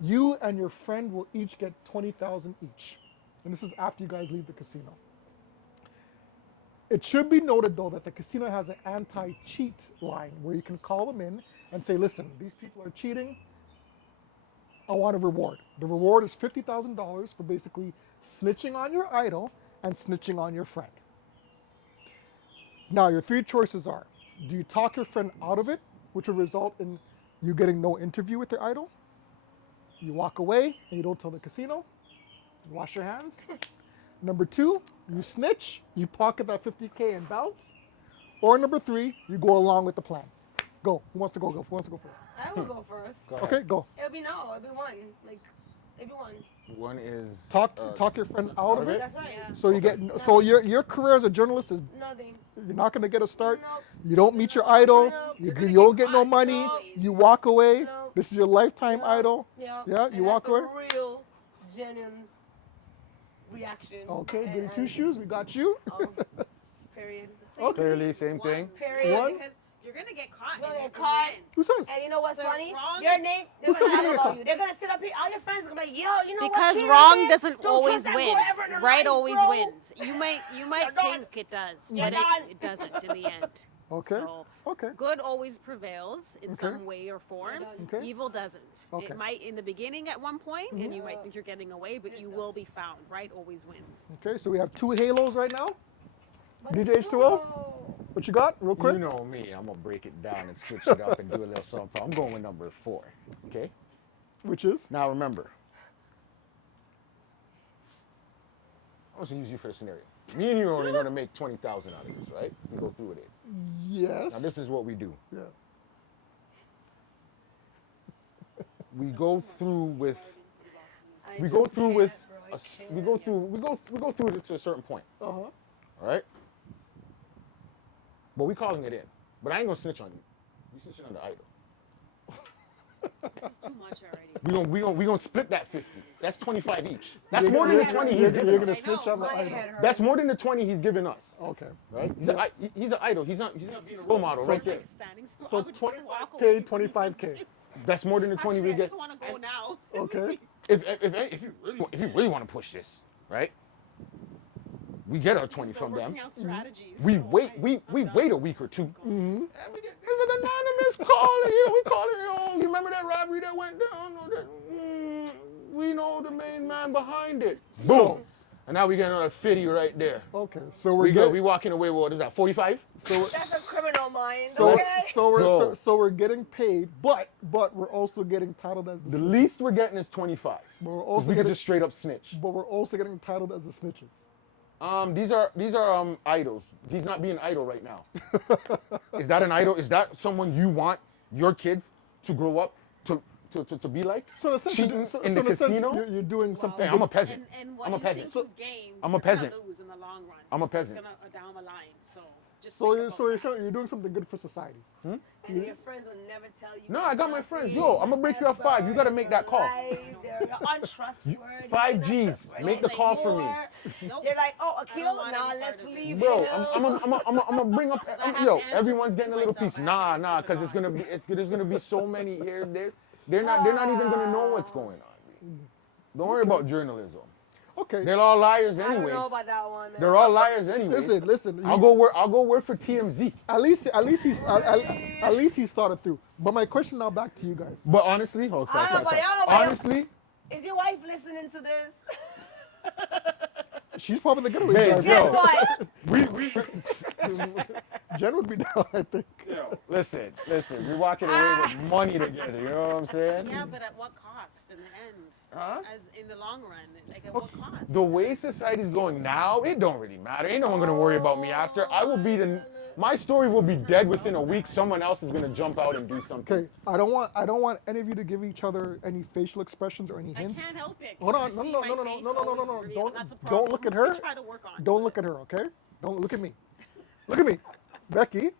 you and your friend will each get 20,000 each. And this is after you guys leave the casino. It should be noted though that the casino has an anti-cheat line where you can call them in and say, listen, these people are cheating. I want a reward. The reward is $50,000 for basically snitching on your idol and snitching on your friend. Now, your three choices are, do you talk your friend out of it, which will result in you getting no interview with your idol? You walk away and you don't tell the casino. You wash your hands. Number two, you snitch, you pocket that 50K and bounce. Or number three, you go along with the plan. Go. Who wants to go? Who wants to go first? I will go first. Go ahead. Okay, go. It'll be one. Like, it'll be one. One is Talk your friend out of it. That's right. Yeah. So you get so your career as a journalist is Nothing. you're not gonna get a start. No. You don't meet your idol. No. You don't get no money. No. You walk away. No. This is your lifetime No. idol. Yeah. Yeah, And you walk that's away. A real, genuine reaction. Okay, And- getting two and- shoes. We got you. Period. clearly same One. thing. Period. One. Because you're gonna get caught. You're gonna in get the caught. end. Who says? And you know what's So funny? wrong- Your name, they're Who gonna says talk you're about gonna you. They're gonna sit up here, all your friends are gonna be like, yo, you know Because what? wrong doesn't Don't always trust that win. forever in their Right life, always bro. wins. You might You're done. think it does, You're but done. it doesn't in the end. Okay. So Okay. good always prevails in Okay. some way or form. Okay. Evil doesn't. Okay. It might in the beginning at one point, and you might think you're getting away, but you will be found. Right always wins. Okay. So we have two halos right now. But DJ it's H2O? so- What you got? Real quick. You know me, I'm gonna break it down and switch it up and do a little something. I'm going with number 4. Okay. Which is? Now remember, I'm gonna use you for the scenario. Me and you are only gonna make 20,000 out of this, right? If we go through with it. Yes. Now this is what we do. Yeah. We go through with. I We go just through can't, with. bro, I can't. We go through it to a certain point. Uh huh. All right. But we calling it in. But I ain't gonna snitch on you. You snitching on the idol. This is too much already. We gonna split that 50. That's 25 each. That's You're more gonna- than the 20 he's You're giving gonna us. snitch know. on the My idol. head hurts. That's more than the 20 he's giving us. Okay. Right? He's an idol. He's not being a role model right there. Standing still. So I would just walk 25K, away. 25K. That's more than the 20 Actually, we I get. just want to go now. Okay. If you really want to push this, right? We get our 20 Start from them. working out strategies. We So wait. I'm We done. wait a week or two. And we get there's an anonymous caller. You know, we call it. Oh, you remember that robbery that went down? We know the main man behind it. So- Boom. And now we get another 50 right there. Okay. So we're We go. getting- We walking away. What is that? 45? That's a criminal mind, So, okay? so we're getting paid, but we're also getting titled as the, The snitches. least we're getting is 25. But we're 'Cause also we could getting, just straight up snitch. but we're also getting titled as the snitches. These are idols. He's not being idle right now. Is that an idol? Is that someone you want your kids to grow up to be like? So in a sense, Cheating you're, so, in so the in a sense casino? you're doing something. Hey, I'm a good. peasant. And what I'm a you peasant. think you've gained, I'm a you're peasant. gonna lose in the long run. I'm a peasant. It's gonna down the line. So just So think you're, about so you're that. saying you're doing something good for society. And your friends will never tell you. No, I got my friends. Yo, I'm gonna break you off 5. You gotta make that call. They're untrustworthy. 5 G's. Make the call for me. Nope. They're like, oh, I don't Akil, want nah, any part let's of it. leave Bro, him. I'm gonna bring up. I have Yo, to answer everyone's to getting a little myself. piece. I Nah, have to nah, keep it because on. there's gonna be so many here. They're not even gonna know what's going on. Don't worry about journalism. Okay. They're all liars I don't anyways. know about that one, man. They're all liars anyways. Listen. I'll go work for TMZ. At least he's thought it through. But my question now back to you guys. But honestly, I don't know about y'all, but honestly, is your wife listening to this? She's probably the getaway Hey, driver. Guess what? we Jen would be down, I think. listen. We're walking away with money together. You know what I'm saying? Yeah, but at what cost in the end? Huh? As in the long run, like at what cost? The way society's going now, it don't really matter. Ain't no one gonna worry about me after. My story will be dead within a week. Someone else is gonna jump out and do something. Okay, I don't want any of you to give each other any facial expressions or any I hints. can't help it. Hold on, 'cause no. you see my face always real, Don't that's a don't problem. look at her. We try to work on Don't it. look at her, okay? Don't look at me. Look at me, Becky.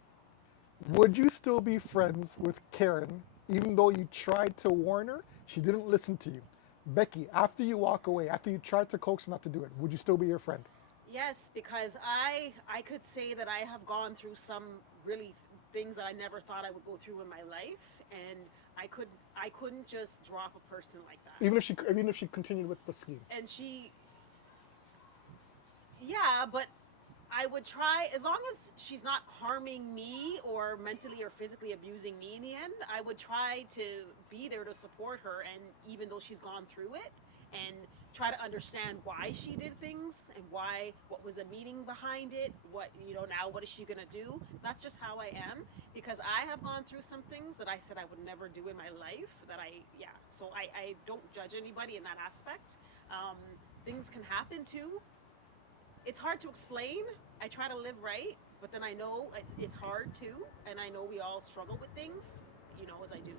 Would you still be friends with Karen even though you tried to warn her? She didn't listen to you. Becky, after you walk away, after you tried to coax her not to do it, would you still be your friend? Yes, because I could say that I have gone through some really things that I never thought I would go through in my life, and I couldn't just drop a person like that. Even if she continued with the scheme. And yeah, but I would try, as long as she's not harming me or mentally or physically abusing me in the end, I would try to be there to support her, and even though she's gone through it, and try to understand why she did things and what was the meaning behind it, now what is she gonna do. That's just how I am, because I have gone through some things that I said I would never do in my life, so I don't judge anybody in that aspect. Things can happen too. It's hard to explain. I try to live right, but then I know it's hard too, and I know we all struggle with things, as I do.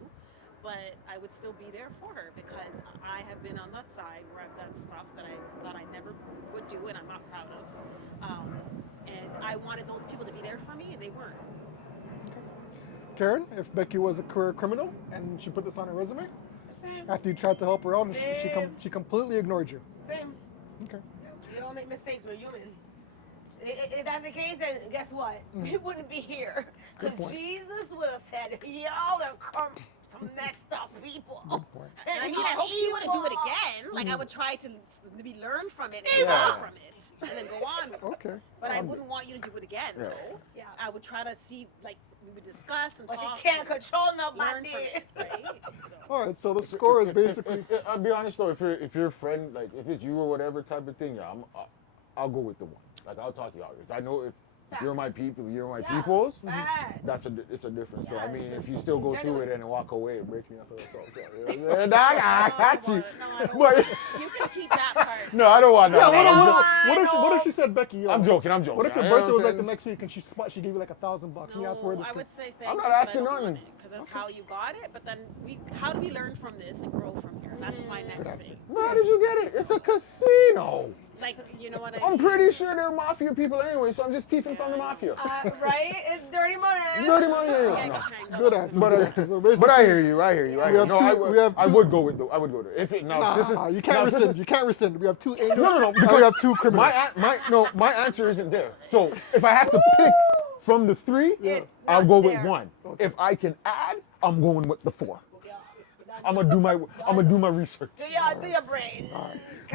But I would still be there for her, because I have been on that side where I've done stuff that I thought I never would do, and I'm not proud of. And I wanted those people to be there for me, and they weren't. Karen, if Becky was a career criminal and she put this on her resume, Same. after you tried to help her out and Same. she completely ignored you. Same. Okay. We all make mistakes. We're human. If that's the case, then guess what? We wouldn't be here. Good Because point. Jesus would have said, y'all are some messed up people. Good point. And I mean, I hope she wouldn't do it again. Like, I would try to be learn from it and Yeah. learn from it, and then go on with it. Okay. But I wouldn't want you to do it again, Yeah. though. Yeah. I would try to see, like, we would discuss and But talk. you can't and control learn nobody. from it, right? So. All right, so the score is basically I'll be honest though, if you're a friend, like if it's you or whatever type of thing, yeah, I'll go with the one. Like I'll talk you out. If I know if you're my people, you're my peoples. Facts. It's a difference. So I Yes, mean, it's if you still go through genuine. it and walk away and break me up, I got you. No, I don't But You can keep that part. no, I don't want that. yeah. What if she said Becky? Yo, I'm joking. What if your You know birthday was I'm like the saying? next week and she gave you like $1,000 and you asked for this? I would say thank I'm you, not but I asking don't want nothing. it because of how you got it. But then how do we learn from this and grow from here? That's my next thing. Where did you get it? It's a casino. Like, you know what I mean? I'm pretty sure they're mafia people anyway, so I'm just thieving from the mafia. Right? It's dirty money. Dirty money anyways. Yeah, No. tango. Good answers. But, Good answers. So basically, But I hear you. have No, two- I would go with the. I would go there. If it now, this is you can't now, this rescind. is- You can't rescind. We have two angels. No, and because we have two criminals. my answer isn't there. So if I have to pick from the three, It's I'll not go with there. one. If I can add, I'm going with the four. Yeah. I'm gonna do my research. Do your brain.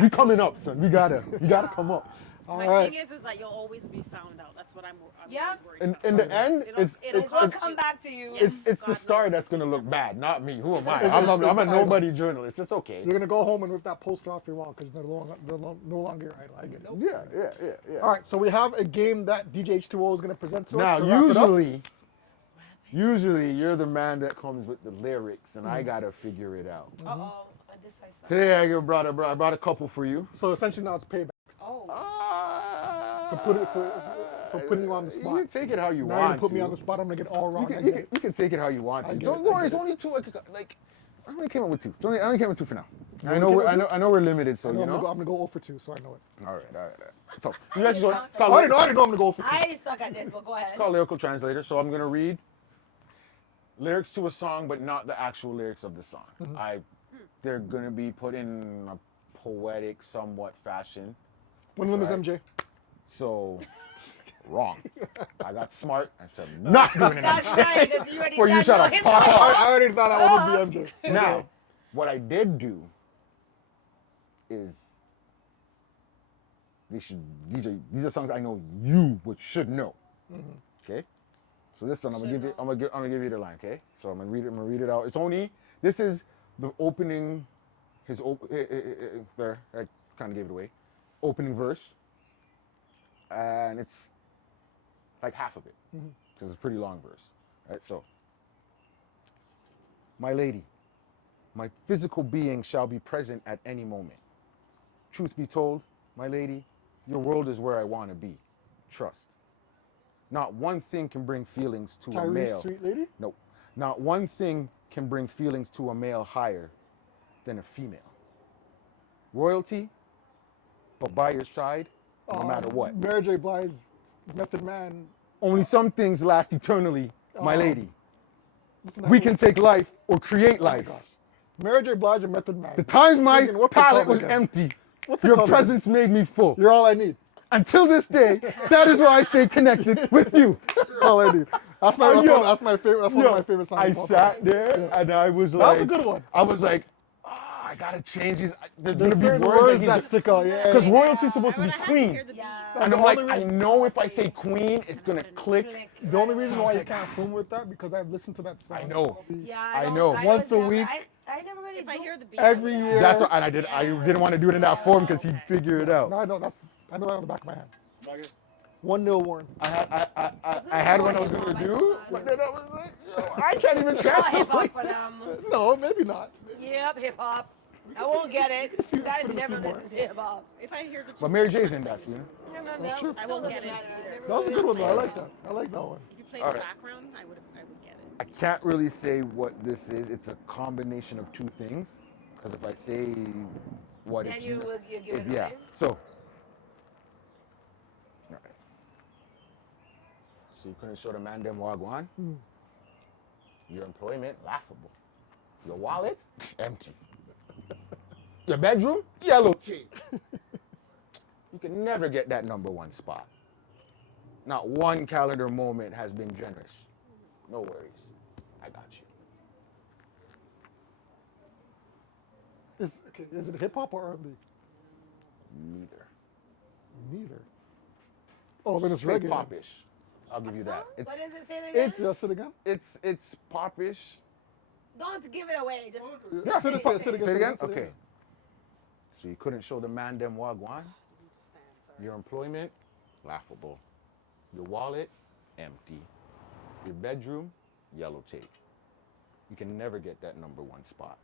We coming up, son. We gotta come up. All My right. thing is that you'll always be found out. That's what I'm Yeah. always worried In about. the end, It'll- it's it'll it's We'll cost it's come back to you. Yes. it's the God star knows that's it's gonna look easy. bad, not me. Who am I? It's- I'm it's- a it's- nobody journalist. It's okay. You're gonna go home and rip that poster off your wall because they're no longer your idol. I get it. Yeah. All right, so we have a game that DJ H2O is gonna present to us. Now, to wrap it up. usually you're the man that comes with the lyrics, and I gotta figure it out. Uh-oh. This I saw. Today I brought a couple for you. So essentially now it's payback Oh. for putting you on the spot. You can take it how you Now want. you put me to. on the spot. I'm gonna get all wrong. I You get it. can take it how you want I to. get Don't it, I worry, get it's it. only two. Like I only came up with two. I only came up with two for now. I only know came we're, up I with know we're limited, so I know you I'm know. gonna go 0 for 2, so I know it. All right. So you guys just I already know I'm gonna go 0 for 2. I suck at this, but go ahead. called lyrical translator. So I'm gonna read lyrics to a song, but not the actual lyrics of the song. They're gonna be put in a poetic, somewhat fashion. One of them is Right. MJ. So wrong. I got smart. I said not doing it. That's right. Because you already For you, done shut up. him. Pop off. I already thought that one would be MJ. Now, what I did do is these are songs I know you should know. Okay, so this one I'm gonna give you the line. Okay, so I'm gonna read it out. This is the opening. There, I kind of gave it away. Opening verse, and it's like half of it because it's a pretty long verse. Right, so. My lady, my physical being shall be present at any moment. Truth be told, my lady, your world is where I want to be. Trust. Not one thing can bring feelings to a Tyrese, male. sweet lady? No. Not one thing can bring feelings to a male higher than a female. Royalty, but by your side, no matter what. Mary J. Blige's Method Man. Only some things last eternally, my lady. Listen, We can take life or create Oh my life. gosh. Mary J. Blige and Method Man. The times my Friggin', what's it palate called was again? empty, What's it your called presence made me full. You're all I need. Until this day, that is why I stay connected with you. All I need. That's my, that's my favorite. That's one of my favorite songs. I of all time. sat there and I was like, That was a good one. I was like, oh, I gotta change these. There's There's gonna be certain words words that that stick out. Yeah. because royalty's supposed to be I would have to queen. hear the beat. And The I'm like, only I reason- know if I say queen, it's gonna click. The only reason why you like, can't film with that because I've listened to that song. I know. probably Yeah, I don't- know. Once a never- week. I never really. If I hear the beat, Every year. That's what, and I didn't want to do it in that form because he'd figure it out. No, I know that on the back of my hand. 1-0 Warren. I had one I was gonna do, but then I was like, yo, I can't even hip translate. hop for them. No, maybe not. Yep, hip hop. I won't get it. You guys never listen to hip hop. if I hear the But Mary J's in that, you know. That's true. I won't get it. That was a good one though. I like that. I like that one. If you play All the right. background, I would get it. I can't really say what this is. It's a combination of two things. Because if I say what Then it's, you will give it yeah. away. So, all right. So you couldn't show the man them wagwan. Your employment laughable. Your wallet empty. Your bedroom yellow tape. You can never get that #1 spot. Not one calendar moment has been generous. No worries. I got you. Is it hip hop or R&B? Neither. Neither. Oh, then it's Say reggae. popish. I'll give you that. What is it? Say it again. Yeah, say it again. It's popish. Don't give it away. Just Yeah, say it again. Say it again? Okay. So you couldn't show the man them wagwan. Your employment, laughable. Your wallet, empty. Your bedroom, yellow tape. You can never get that #1 spot.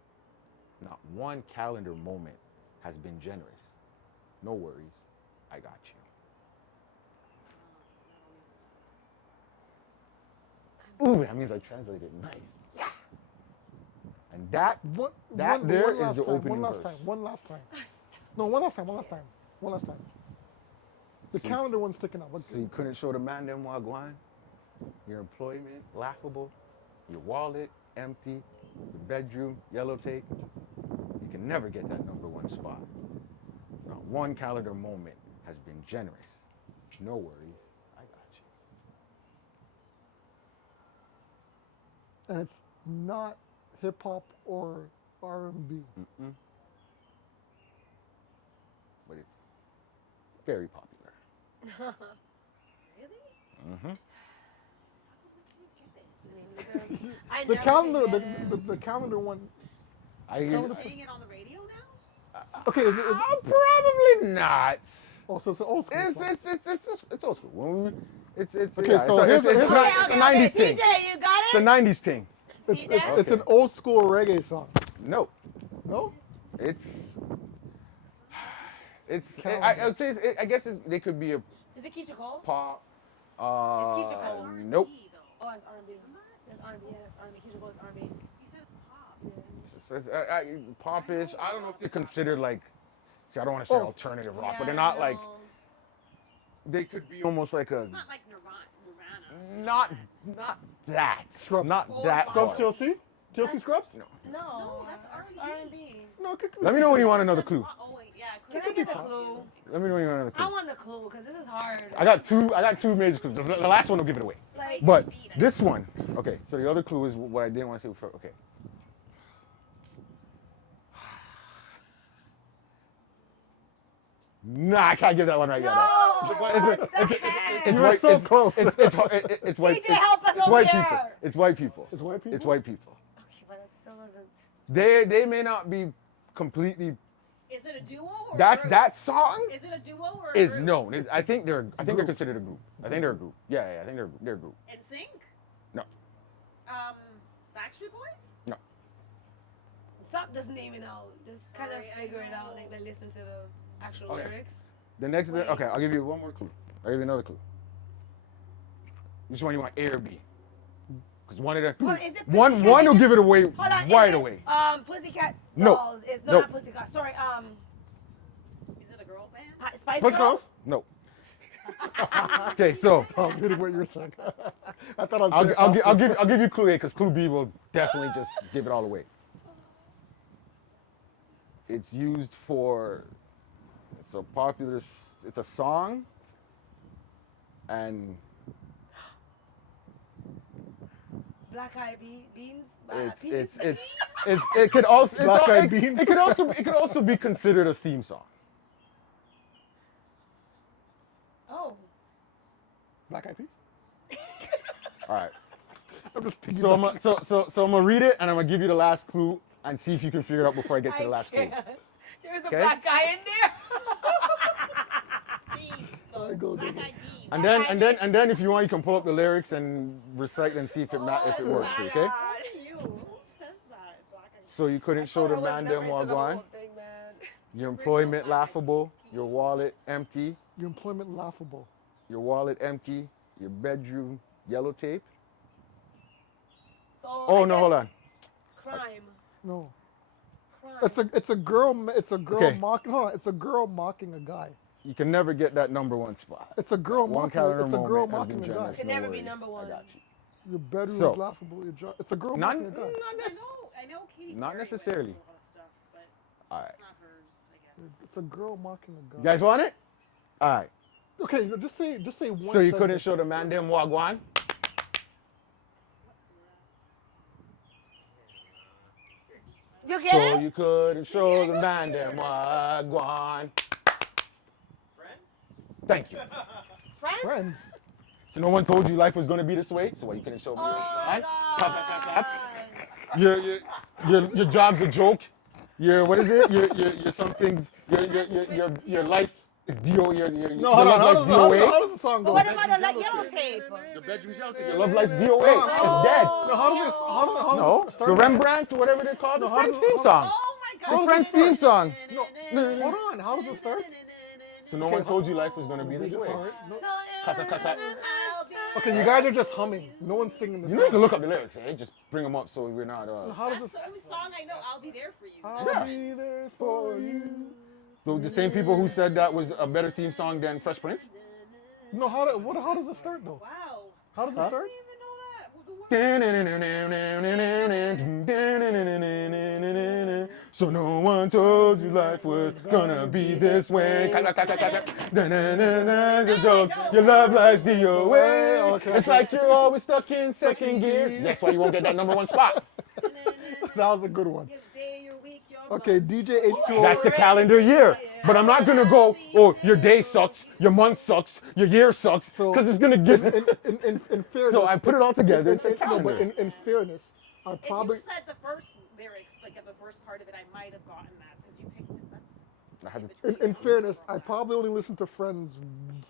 Not one calendar moment has been generous. No worries, I got you. Ooh, that means I translated nice. Yeah. And that there is the opening verse. One last time. No, one last time. The calendar one's sticking out. So you couldn't show the man them wagwan. Your employment, laughable. Your wallet, empty. Your bedroom, yellow tape. You can never get that #1 spot. Not one calendar moment has been generous. No worries, I got you. And it's not hip hop or R&B. But it's very popular. I The never calendar, did it. the calendar one. Playing it on the radio now? Okay, is it? Probably not. Oh, so it's an old school song. It's old school. When we, it's Okay, yeah, so it's here's a a- ni- it's a 90s thing. TJ, you got It's a it? 90s thing. It's an old school reggae song. No, No? it's I would say I guess they could be a Is it Keisha Cole? pop. It's Keisha Cole. Nope. Oh, it's R&B. That's R&B. Yeah, that's R&B. Keisha Cole is R&B. Popish. I don't know if they're considered like. See, I don't want to say alternative rock, but they're not like. They could be almost like a. It's not like Nirvana. Not that. Scrubs. Not that. Scrubs hard. TLC? TLC Scrubs? No. No, that's R&B. No, Let me know when you want another clue. Oh, wait, yeah. Can I get the clue? Let me know when you want another I clue. want the clue because this is hard. I got two major clues. The last one will give it away. Like, But this one, okay. So the other clue is what I didn't want to say before. Okay. Nah, I can't give that one right yet. No, It's what the heck? You were so close. It's white. DJ, help us It's over white here. people. It's white people. It's white people? It's white people. Okay, but it still doesn't. They may not be completely. Is it a duo or That song Is it a duo or is known. I think they're group. considered a group. I think they're a group. Yeah, I think they're a group. And sync? No. Backstreet Boys? No. Stop just naming out. Just kind of Sorry, I figure it out. know. Like, but listen to the actual Okay. lyrics. The next Wait. okay, I'll give you one more clue. I'll give you another clue. Which one you want? A or B? Because one of the Hold on, is it one Pussycat? will give it away Hold on. right is it, away. Pussycat No. Dolls. Is, no, No. not Pussycat. Sorry. Is it a girl band? Spice Spice Girls? Girls? No. Okay, so I was hitting what you were saying. I thought I was I'll give you clue A because clue B will definitely just give it all away. It's used for. It's a popular. It's a song. And Black Eyed Beans? it could also Black Eyed Beans? it could also be considered a theme song. Oh. Black Eyed Peas? All right. I'm just picking So I'm gonna read it and I'm gonna give you the last clue and see if you can figure it out before I get to the last clue. can't. There's a Okay. black guy in there. Go. And then if you want you can pull up the lyrics and recite and see if it works for you, okay? Who says that? Black Eyed So you couldn't show the I was man them never into the wagwan, whole thing, man. your employment laughable, your wallet empty, Your employment laughable. your wallet empty, your bedroom yellow tape. So Oh I no, guess hold on. Crime. No. Crime. It's a girl Okay. mocking. Hold on. It's a girl mocking a guy. You can never get that number one spot. It's a girl One mocking. calendar It's a girl moment has been mocking a guy. generous, Can no never be worries. number one. I got you. Your bedroom So- is laughable. It's a girl Not, mocking a guy. not, I know Katy Not Perry necessarily. went through a lot of stuff, but all right. it's not hers, I guess. It's a girl mocking a You guy. guys want it? All right. Okay, just say one. So you couldn't sentence. show the man them wagwan? You get So it? you couldn't show the man them wagwan. Thank you. Friends? Friends. So no one told you life was going to be this way? So what, you couldn't show me? Oh, Right? Clap, clap, clap, clap. God. Your job's a joke. What is it? Your something's your life is DO. Your No, hold on. How does the song But go? what about the yellow tape? Your bedroom's yellow. Your love life's DOA. It's dead. No, how does this No, start the again? Rembrandt or whatever they're called. No, The how Friends does it- theme how- song. Oh my The god. Friends theme song. No, hold on. How does it start? So no one told you life was going to be this way. Sorry. No. Clap, clap, clap, clap. Okay, you guys are just humming. No one's singing the You don't need to song. look up the lyrics, eh? Just bring them up so we're not. How does That's this? the only song I know. I'll be there for you. I'll be there for you. The same people who said that was a better theme song than Fresh Prince. No, how does it start though? Wow. How does it I start? didn't even know that. So no one told you life was gonna be this way. Clap, clap, clap, clap, clap. The joke, your love life's DOA. Okay, It's okay. like you're always stuck in second gear. That's why you won't get that number one spot. That was a good one. Your day, your week, your Okay, month. DJ H2O. That's a calendar year. But I'm not gonna go, oh, your day sucks, your month sucks, your year sucks, So- because it's gonna give me. In fairness. So I put it all together. It's a No, but calendar. in fairness, I If probably. you said the first lyrics, like at the first part of it, I might have gotten that because you picked it. That's I had to- In fairness, I probably only listened to Friends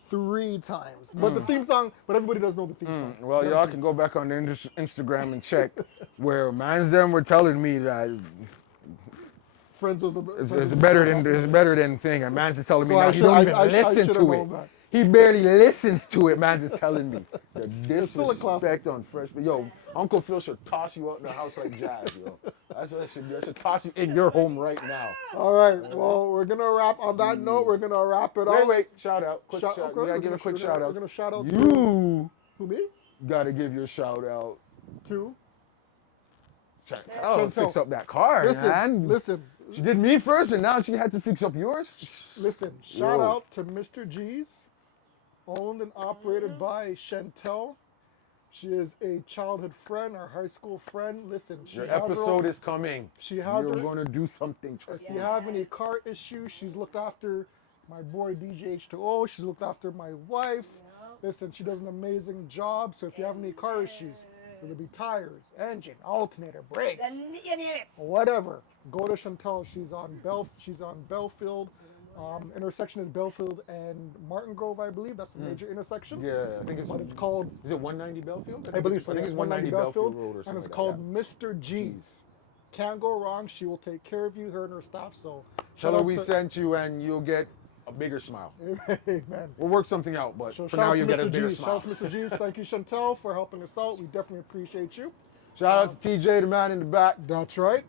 3 times. But the theme song, but everybody does know the theme song. Well, y'all can go back on the Instagram and check where mans them were telling me that Friends was the it's better than thing, and mans is telling me So now I he should- don't I- even I listen should've to it. known that. He barely listens to it. Mans is telling me the still a classic. disrespect on Fresh. Yo, Uncle Phil should toss you out in the house like jazz, yo. That's what I should do. I should toss you in your home right now. All right. Well, we're gonna wrap on that note. We're gonna wrap it up. Wait, shout out, quick shout. okay, We gotta we're give gonna- a quick we're shout gonna- out. we're gonna shout out You Who, me? gotta give your shout out. To. Chantel, Chantel. fix up that car, man. Listen. She did me first, and now she had to fix up yours. Listen, shout Yo. out to Mr. G's, owned and operated by Chantel. She is a childhood friend, our high school friend. Listen, she Your has her episode own, is coming. She has You're her. gonna do something. Trust If me. you have any car issues, she's looked after My boy DJ H2O, she's looked after my wife. Yep. Listen, she does an amazing job. So if you have any car issues, whether it be tires, engine, alternator, brakes, You name it. whatever, go to Chantel. She's on Belfield. Intersection is Belfield and Martin Grove, I believe. That's the major intersection. Yeah, I think it's. But it's called, Is it 190 Belfield? I believe so. I think yes, it's 190 Belfield Road or something. and it's like called that, Mr. G's. Can't go wrong. She will take care of you, her and her staff. So yeah. shout Tell her out we to- sent you, and you'll get a bigger smile. Amen. We'll work something out, but So for shout now out you to get a Mr. bigger G's. smile. Shout out to Mr. G's. Thank you, Chantel, for helping us out. We definitely appreciate you. Shout out to TJ, the man in the back, That's right.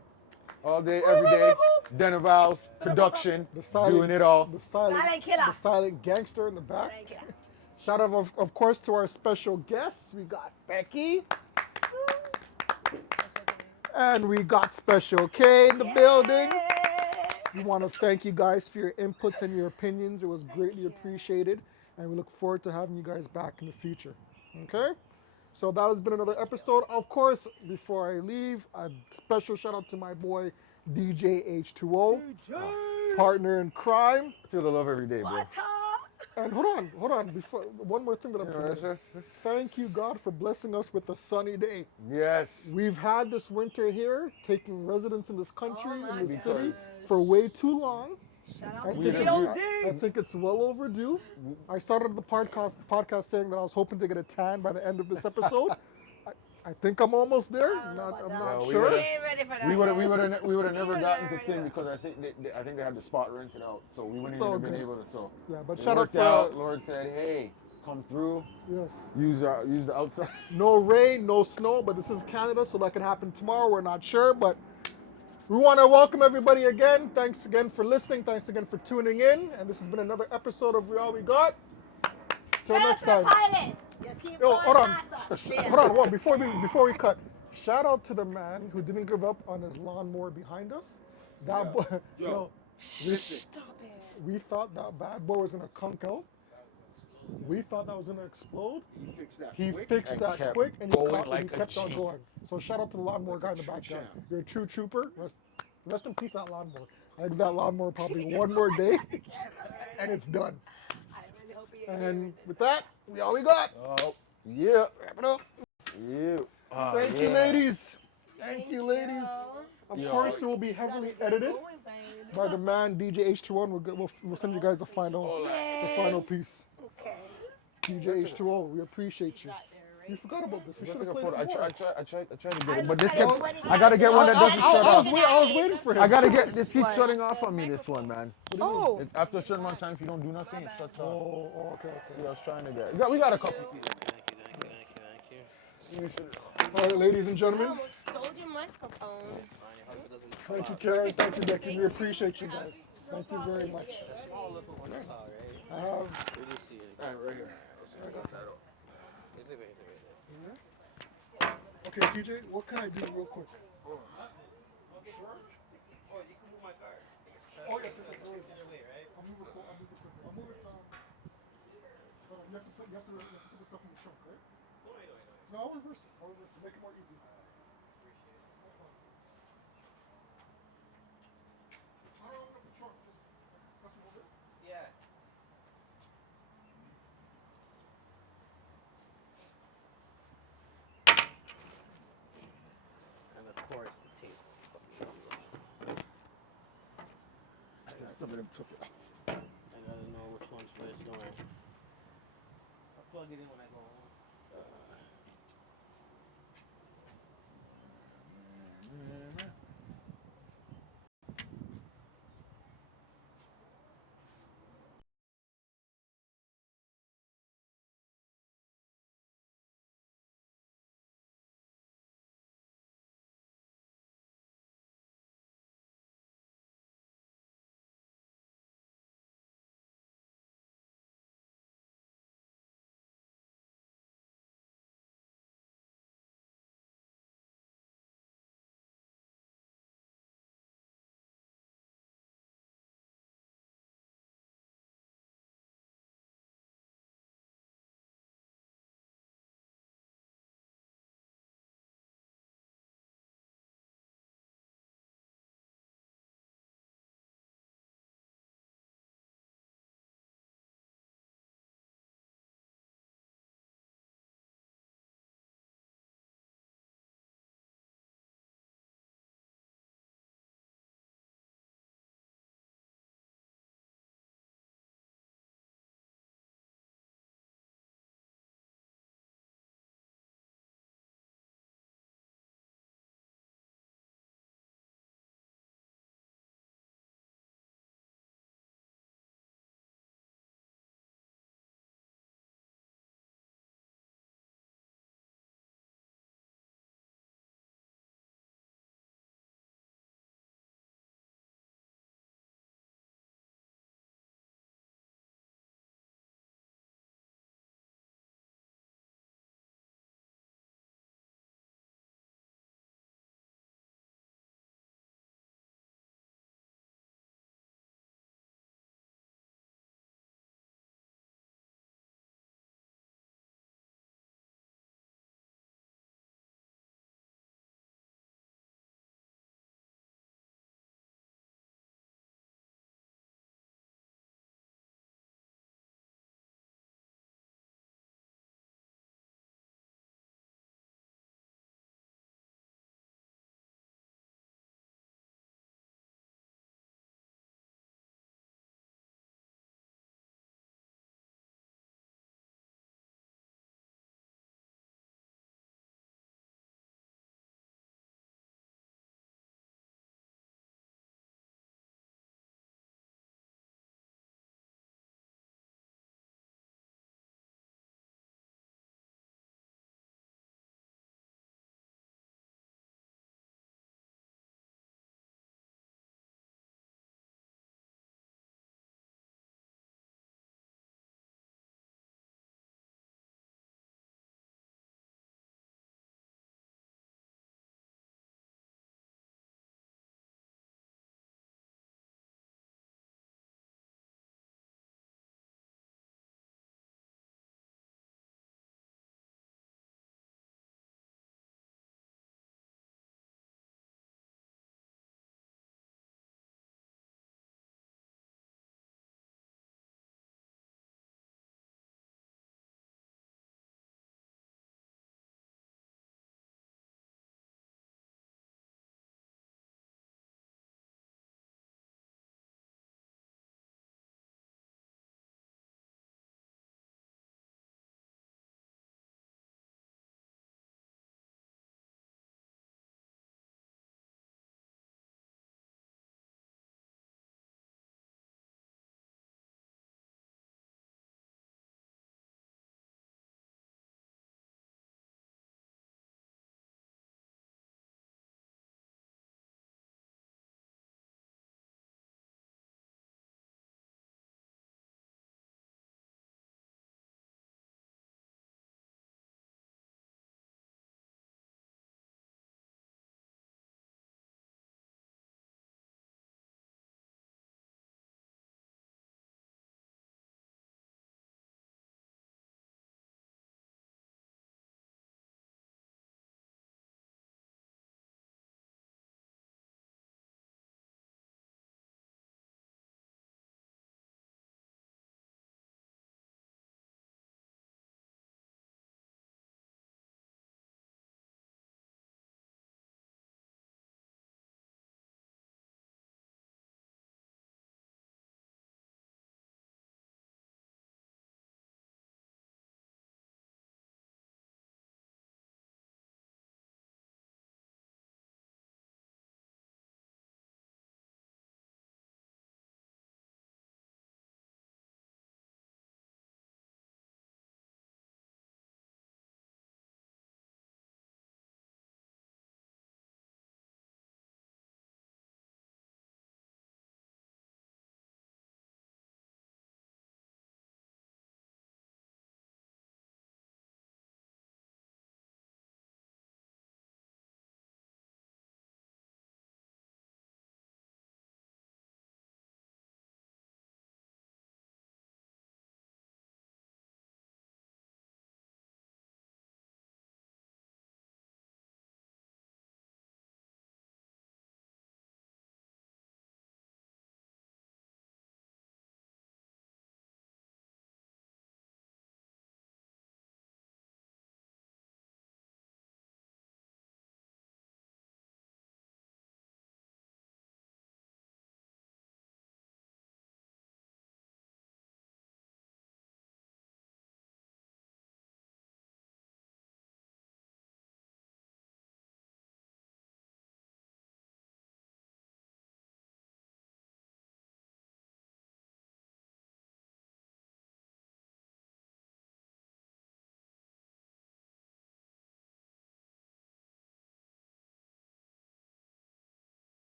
all day, every day. Denevals, production, The silent, doing it all. The silent, Silent killer. The silent gangster in the back. Thank you. Shout out, of course, to our special guests. We got Becky. And we got Special K in the building. We want to thank you guys for your inputs and your opinions. It was greatly appreciated. And we look forward to having you guys back in the future. Okay? So that has been another episode. Of course, before I leave, a special shout out to my boy DJ H2O, partner in crime. I feel the love every day, bro. What up? And hold on. Before one more thing that I'm You know, forgetting. Thank you, God, for blessing us with a sunny day. yes. We've had this winter here, taking residence in this country, Oh my in this city, goodness. for way too long. Shout I out to think, We it's, don't I think it's well overdue. I started the podcast saying that I was hoping to get a tan by the end of this episode. I think I'm almost there. I don't know about I'm that. not we sure. would've- We ain't ready for that. We yet. would have never We gotten to would've thing never because I think they had the spot rented out, so we wouldn't It's all even been good. able to. So Yeah, but it shout out worked for out. Lord said, "Hey, come through. yes. Use the outside." No rain, no snow, but this is Canada, so that could happen tomorrow. We're not sure, but we want to welcome everybody again. Thanks again for listening. Thanks again for tuning in. And this has been another episode of We All We Got. Till Shout out next to the time. pilot. You keep Yo, going hold on. past us. Hold on, hold on. Before we cut, shout out to the man who didn't give up on his lawnmower behind us. That boy, Yo, listen. Stop it. we thought that bad boy was gonna conk out. We thought that was gonna explode. He fixed that. He quick. fixed and that kept quick, and he, going caught, like and he a kept on G. going. So shout out to the lawnmower guy in the true back. champ. You're a true trooper. Rest in peace, that lawnmower. I give that lawnmower probably one more day, and it's done. I really hope you And with that, we all we got. Oh, yeah. Wrap it up. Yeah. Thank you, ladies. Thank you, ladies. Of Yo. course, it will be heavily edited by the man DJ H2O. And we'll send you guys the final piece. Okay. DJ H2O, we appreciate you. You forgot about this. We should have I played it before. tried to get I it, but looked this at it kept. 20 I gotta get one that doesn't shut off. I was waiting for him. I gotta get this keeps shutting off on me. This one, man. Oh, After a certain amount of time, if you don't do nothing, it shuts off. Oh, okay. See, I was trying to get. We got a couple. All right, ladies and gentlemen. Almost stole your microphone. Thank you, Karen. Thank you, Becky. We appreciate you guys. Thank you very much. I have. All right, right here. I got that up. Okay, TJ, what can I do real quick? Oh, yes. I'll move it. I'll move it. You have to put the stuff in the trunk, right? No, I'll reverse it. Make it more easy. How do I open up the trunk? Just press all this? Yeah. And of course the tape. I think some of them took it off. I gotta know which one's first going. I'll plug it in when I go home.